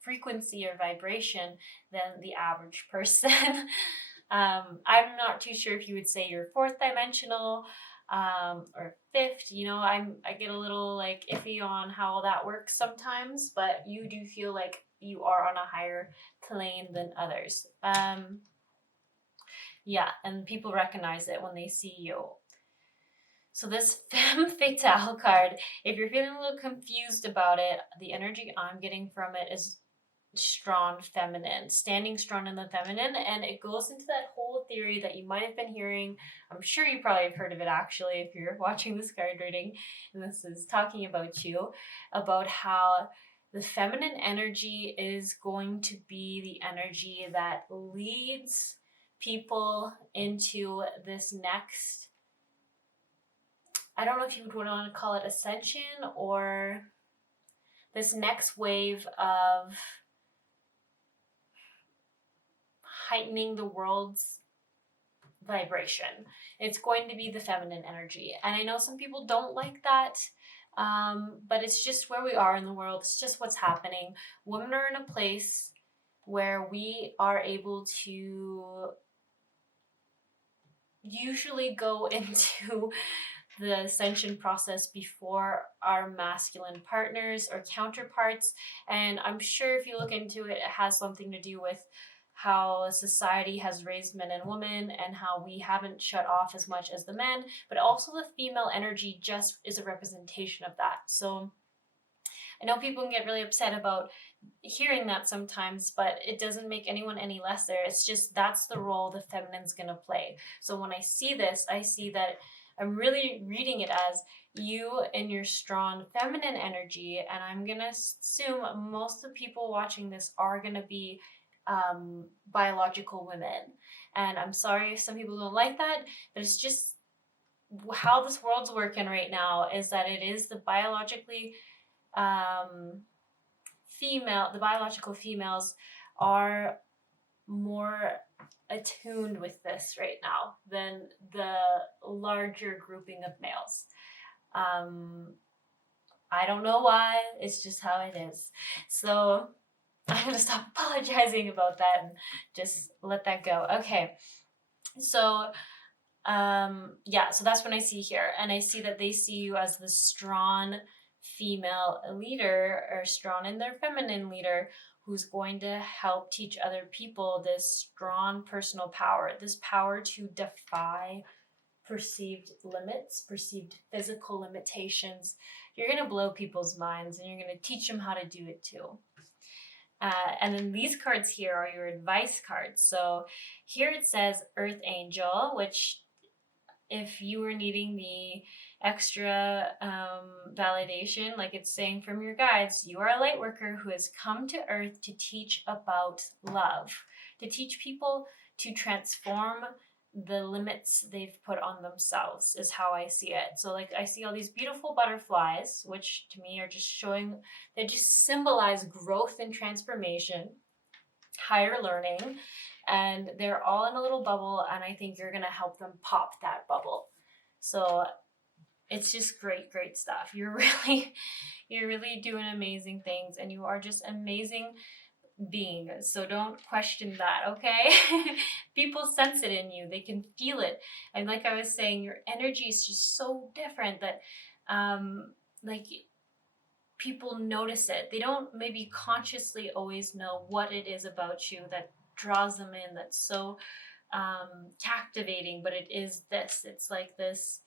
frequency or vibration than the average person. I'm not too sure if you would say you're fourth dimensional, or fifth. I get a little like iffy on how that works sometimes, but you do feel like you are on a higher plane than others. Yeah, and people recognize it when they see you. So this femme fatale card, if you're feeling a little confused about it, the energy I'm getting from it is strong feminine, standing strong in the feminine, and it goes into that whole theory that you might have been hearing. I'm sure you probably have heard of it actually if you're watching this card reading, and this is talking about you, about how the feminine energy is going to be the energy that leads people into this next, I don't know if you would want to call it ascension, or this next wave of heightening the world's vibration. It's going to be the feminine energy. And I know some people don't like that, but it's just where we are in the world. It's just what's happening. Women are in a place where we are able to usually go into the ascension process before our masculine partners or counterparts. And I'm sure if you look into it, it has something to do with how society has raised men and women and how we haven't shut off as much as the men, but also the female energy just is a representation of that. So I know people can get really upset about hearing that sometimes, but it doesn't make anyone any lesser. It's just that's the role the feminine's going to play. So when I see this, I see that I'm really reading it as you and your strong feminine energy, and I'm going to assume most of the people watching this are going to be biological women. And I'm sorry if some people don't like that, but it's just how this world's working right now, is that it is the biologically the biological females are more attuned with this right now than the larger grouping of males. I don't know why, it's just how it is. So I'm gonna stop apologizing about that and just let that go. Okay, so so that's what I see here, and I see that they see you as the strong female leader, or strong in their feminine leader, who's going to help teach other people this strong personal power, this power to defy perceived limits, perceived physical limitations. You're going to blow people's minds, and you're going to teach them how to do it too. And then these cards here are your advice cards. So here it says Earth Angel, which if you were needing the extra validation, like it's saying from your guides, you are a light worker who has come to Earth to teach about love, to teach people to transform the limits they've put on themselves, is how I see it. So like I see all these beautiful butterflies, which to me are just showing, they just symbolize growth and transformation, higher learning, and they're all in a little bubble, and I think you're going to help them pop that bubble. So it's just great stuff. You're really doing amazing things, and you are just amazing being. So don't question that, okay? People sense it in you. They can feel it. And like I was saying, your energy is just so different that like people notice it. They don't maybe consciously always know what it is about you that draws them in, that's so captivating, but it is this. It's like this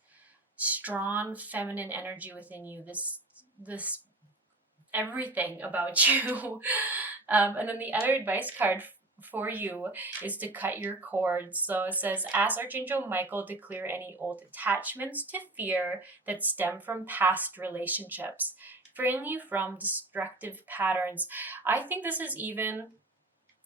strong feminine energy within you, this everything about you. And then the other advice card for you is to cut your cords. So it says, ask Archangel Michael to clear any old attachments to fear that stem from past relationships. freeing you from destructive patterns. I think this is even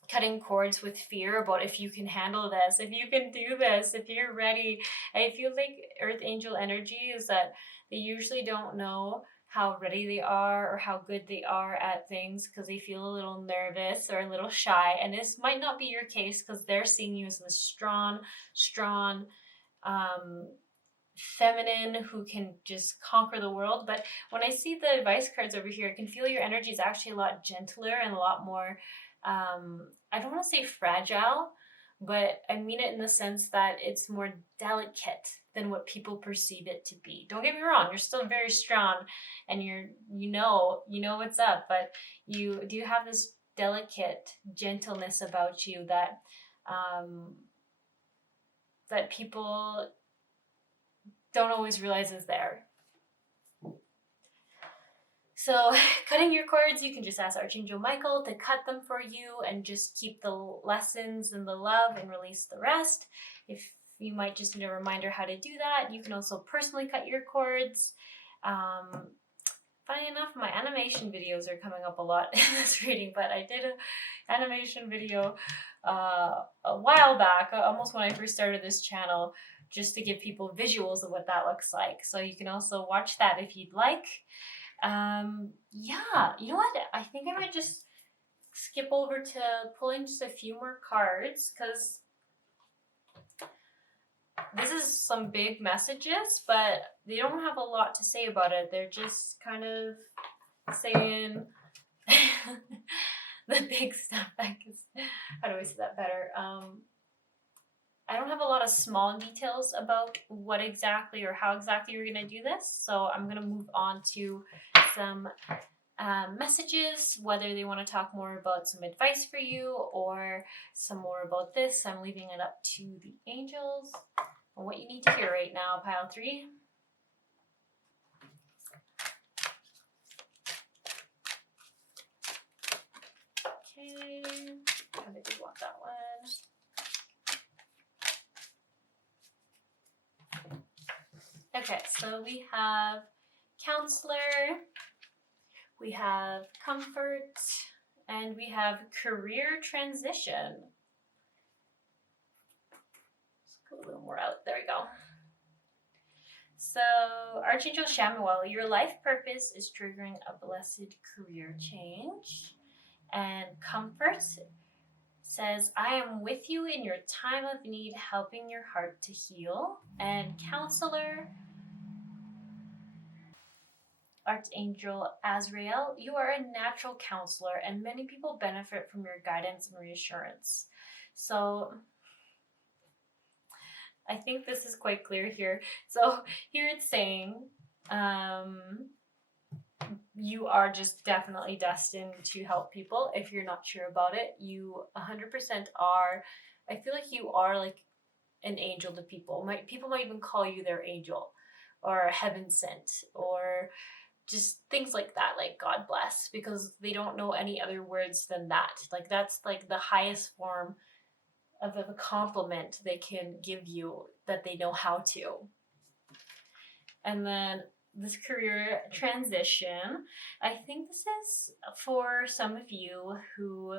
cutting cords with fear about if you can handle this, if you can do this, if you're ready. I feel like Earth Angel energy is that they usually don't know how ready they are or how good they are at things because they feel a little nervous or a little shy. And this might not be your case because they're seeing you as this strong, feminine who can just conquer the world. But when I see the advice cards over here, I can feel your energy is actually a lot gentler and a lot more, I don't want to say fragile, but I mean it in the sense that it's more delicate than what people perceive it to be. Don't get me wrong, you're still very strong and you know what's up, but you do have this delicate gentleness about you that that people don't always realize is there. So cutting your cords, you can just ask Archangel Michael to cut them for you and just keep the lessons and the love and release the rest. If you might just need a reminder how to do that, you can also personally cut your cords. Funny enough, my animation videos are coming up a lot in this reading, but I did an animation video a while back, almost when I first started this channel, just to give people visuals of what that looks like. So you can also watch that if you'd like. Yeah, you know what? I think I might just skip over to pulling just a few more cards because this is some big messages, but they don't have a lot to say about it. They're just kind of saying the big stuff. How do I say that better? I don't have a lot of small details about what exactly or how exactly you're going to do this. So I'm going to move on to some messages, whether they want to talk more about some advice for you or some more about this. I'm leaving it up to the angels and what you need to hear right now, pile 3. Okay, I think we want that one. Okay, so we have counselor, we have comfort, and we have career transition. Let's go a little more out. There we go. So, Archangel Shaman, your life purpose is triggering a blessed career change. And comfort says, I am with you in your time of need, helping your heart to heal. And counselor, Archangel Azrael, you are a natural counselor and many people benefit from your guidance and reassurance. So I think this is quite clear here. So here it's saying you are just definitely destined to help people. If you're not sure about it, you 100% are. I feel like you are like an angel to people. People might even call you their angel or heaven sent or just things like that, like God bless, because they don't know any other words than that. Like that's like the highest form of a compliment they can give you, that they know how to. And then this career transition, I think this is for some of you who,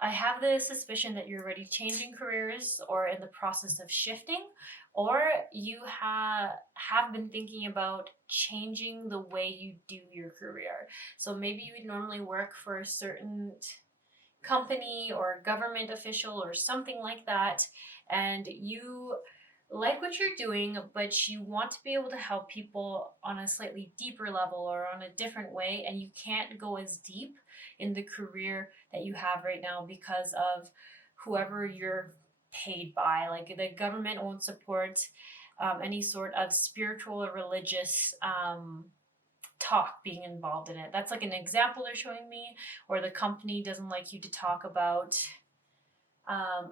I have the suspicion that you're already changing careers or in the process of shifting, or you have been thinking about changing the way you do your career. So maybe you would normally work for a certain company or government official or something like that, and you like what you're doing, but you want to be able to help people on a slightly deeper level or on a different way, and you can't go as deep in the career that you have right now because of whoever you're paid by. Like the government won't support any sort of spiritual or religious talk being involved in it. That's like an example they're showing me. Or the company doesn't like you to talk about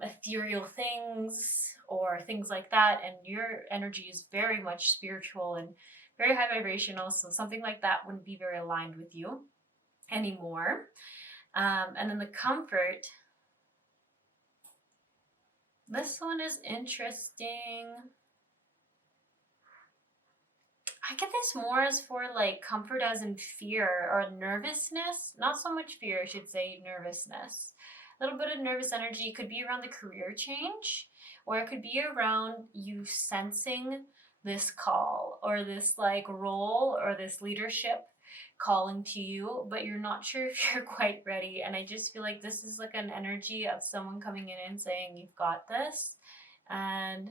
ethereal things or things like that, and your energy is very much spiritual and very high vibrational, so something like that wouldn't be very aligned with you anymore. And then the comfort, this one is interesting. I get this more as for like comfort as in fear or nervousness. Not so much fear, I should say, nervousness. A little bit of nervous energy could be around the career change, or it could be around you sensing this call or this like role or this leadership calling to you, but you're not sure if you're quite ready. And I just feel like this is like an energy of someone coming in and saying, "You've got this." And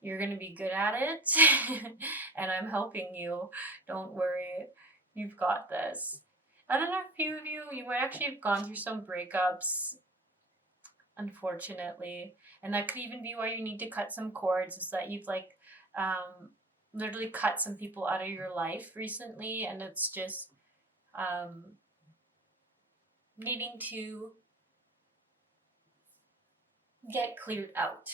you're going to be good at it. And I'm helping you. Don't worry. You've got this. I don't know, a few of you might actually have gone through some breakups, unfortunately. And that could even be why you need to cut some cords, is that you've like literally cut some people out of your life recently, and it's just needing to get cleared out.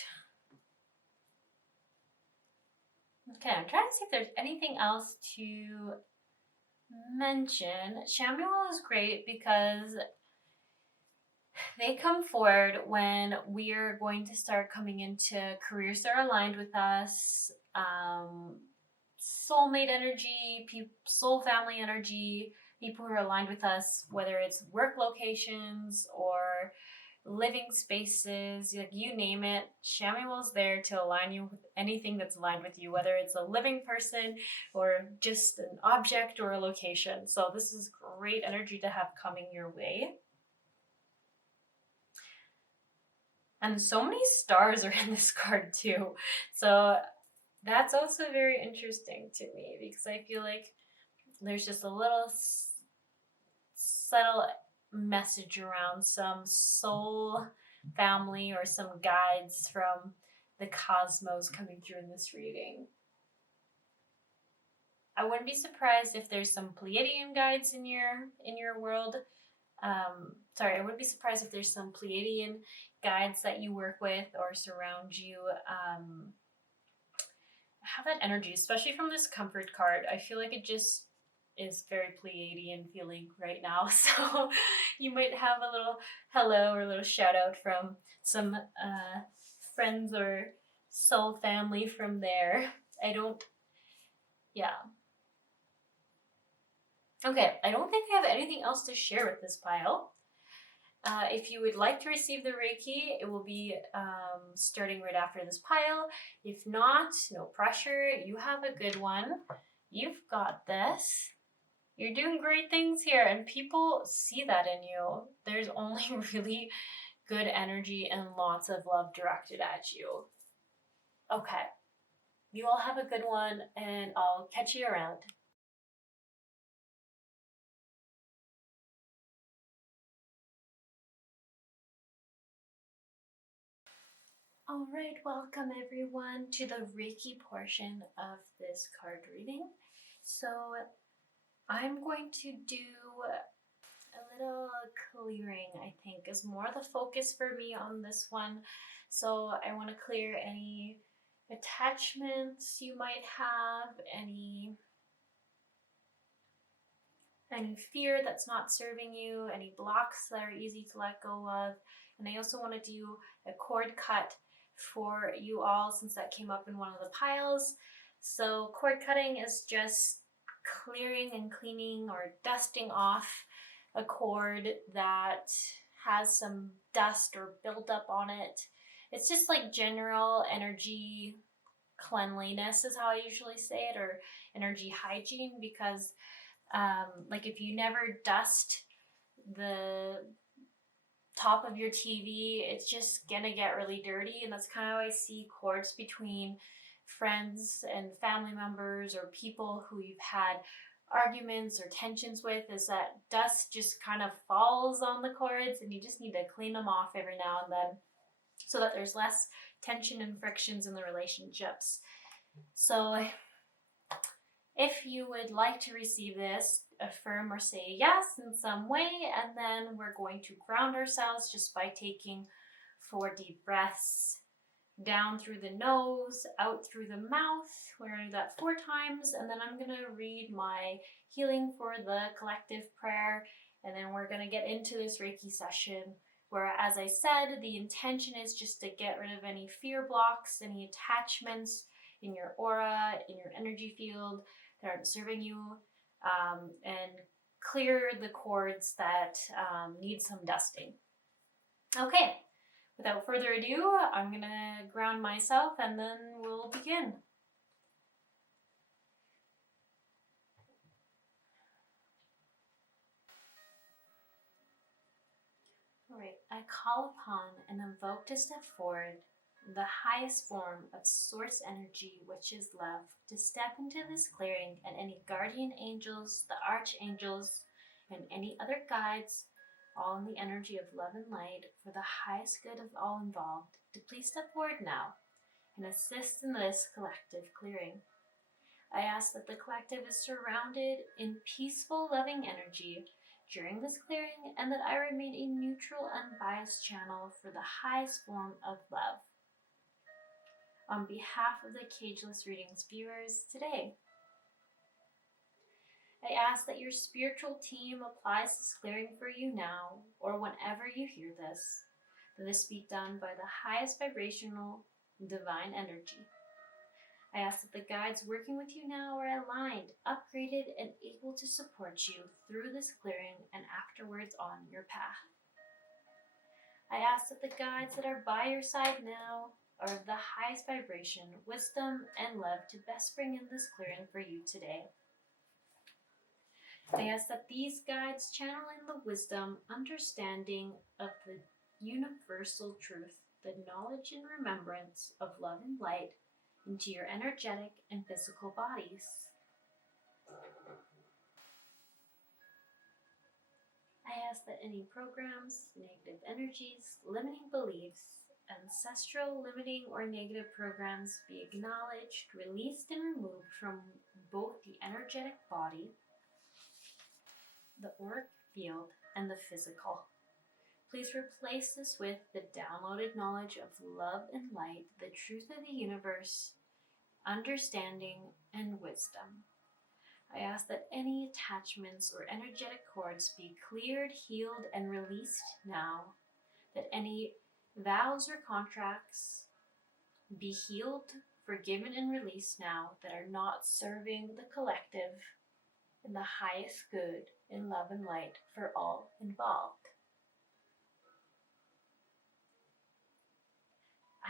Okay, I'm trying to see if there's anything else to mention. Shaman is great because they come forward when we're going to start coming into careers that are aligned with us, soulmate energy, soul family energy, people who are aligned with us, whether it's work locations or living spaces, like you name it. Shamuel's there to align you with anything that's aligned with you, whether it's a living person or just an object or a location. So this is great energy to have coming your way. And so many stars are in this card too. So that's also very interesting to me, because I feel like there's just a little subtle message around some soul family or some guides from the cosmos coming through in this reading. I wouldn't be surprised if there's some Pleiadian guides in your world. I wouldn't be surprised if there's some Pleiadian guides that you work with or surround you. Have that energy, especially from this comfort card. I feel like it just is very Pleiadian feeling right now. So you might have a little hello or a little shout out from some friends or soul family from there. Okay, I don't think I have anything else to share with this pile. If you would like to receive the Reiki, it will be starting right after this pile. If not, no pressure. You have a good one. You've got this. You're doing great things here, and people see that in you. There's only really good energy and lots of love directed at you. Okay. You all have a good one, and I'll catch you around. All right, welcome everyone to the Reiki portion of this card reading. So I'm going to do a little clearing, I think, is more the focus for me on this one. So I want to clear any attachments you might have, any fear that's not serving you, any blocks that are easy to let go of. And I also want to do a cord cut for you all, since that came up in one of the piles. So cord cutting is just clearing and cleaning or dusting off a cord that has some dust or buildup on it. It's just like general energy cleanliness is how I usually say it, or energy hygiene, because like if you never dust the top of your TV, it's just gonna get really dirty. And that's kind of how I see cords between friends and family members or people who you've had arguments or tensions with, is that dust just kind of falls on the cords, and you just need to clean them off every now and then so that there's less tension and frictions in the relationships. So if you would like to receive this, affirm or say yes in some way, and then we're going to ground ourselves just by taking 4 deep breaths down through the nose, out through the mouth. We're going to do that 4 times, and then I'm going to read my healing for the collective prayer, and then we're going to get into this Reiki session where, as I said, the intention is just to get rid of any fear blocks, any attachments in your aura, in your energy field, that aren't serving you, and clear the cords that need some dusting. Okay, without further ado, I'm gonna ground myself and then we'll begin. Alright, I call upon and invoke to step forward the highest form of source energy, which is love, to step into this clearing, and any guardian angels, the archangels, and any other guides, all in the energy of love and light, for the highest good of all involved, to please step forward now and assist in this collective clearing. I ask that the collective is surrounded in peaceful, loving energy during this clearing, and that I remain a neutral, unbiased channel for the highest form of love. On behalf of the Cageless Readings viewers today, I ask that your spiritual team applies this clearing for you now, or whenever you hear this, that this be done by the highest vibrational divine energy. I ask that the guides working with you now are aligned, upgraded, and able to support you through this clearing and afterwards on your path. I ask that the guides that are by your side now are of the highest vibration, wisdom, and love to best bring in this clearing for you today. I ask that these guides channel in the wisdom, understanding of the universal truth, the knowledge and remembrance of love and light into your energetic and physical bodies. I ask that any programs, negative energies, limiting beliefs, ancestral limiting or negative programs be acknowledged, released, and removed from both the energetic body, the auric field, and the physical. Please replace this with the downloaded knowledge of love and light, the truth of the universe, understanding, and wisdom. I ask that any attachments or energetic cords be cleared, healed, and released now, that any vows or contracts be healed, forgiven, and released now that are not serving the collective in the highest good in love and light for all involved.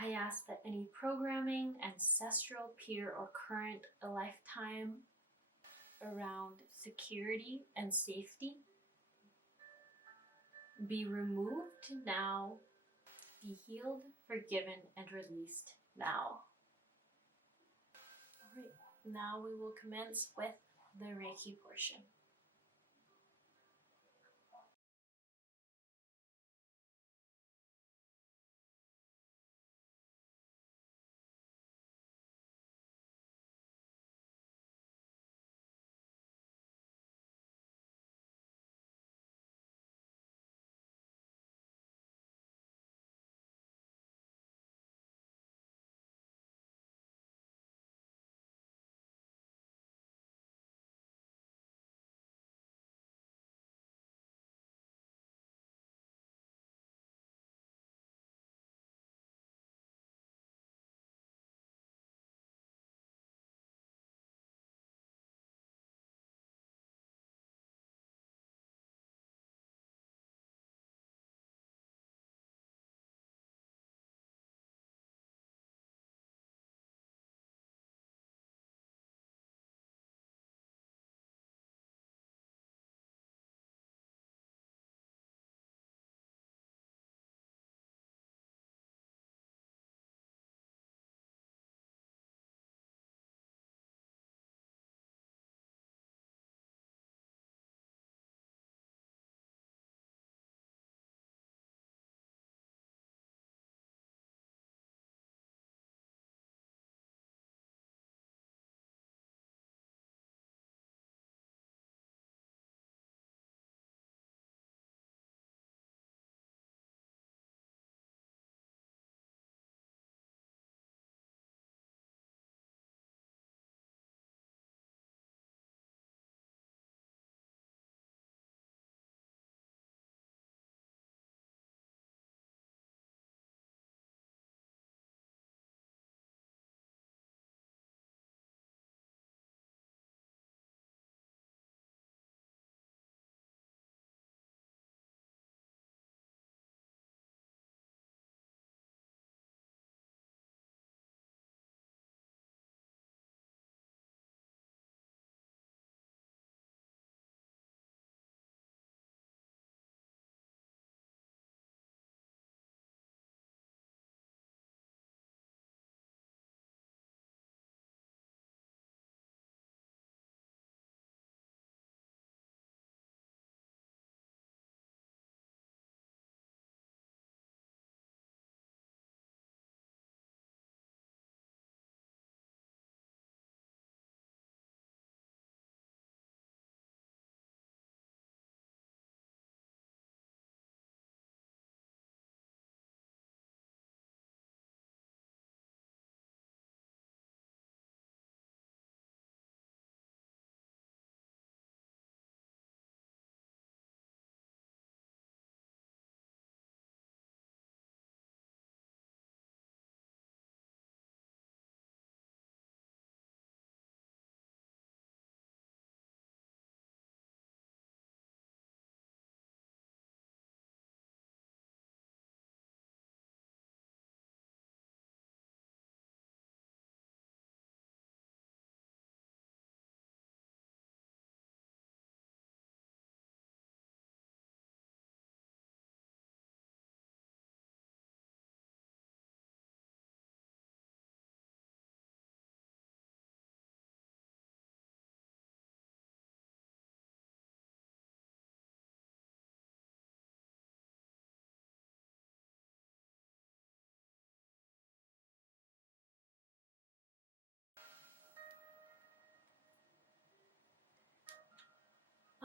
I ask that any programming, ancestral, peer, or current lifetime around security and safety be removed now, be healed, forgiven, and released now. All right, now we will commence with the Reiki portion.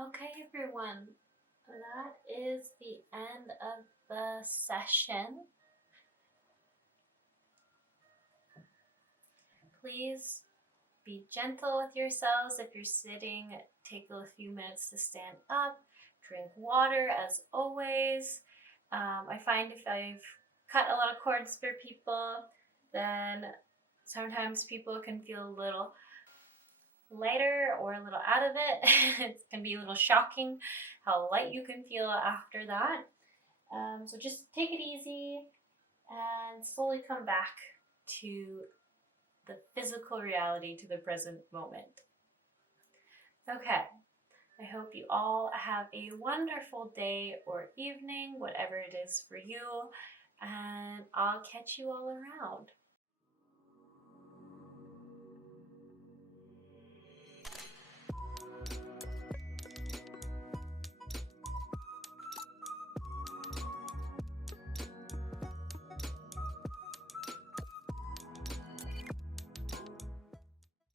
Okay, everyone, that is the end of the session. Please be gentle with yourselves. If you're sitting, take a few minutes to stand up, drink water as always. I find if I've cut a lot of cords for people, then sometimes people can feel a little lighter or a little out of it. It can be a little shocking how light you can feel after that. So just take it easy and slowly come back to the physical reality, to the present moment. Okay, I hope you all have a wonderful day or evening, whatever it is for you, and I'll catch you all around.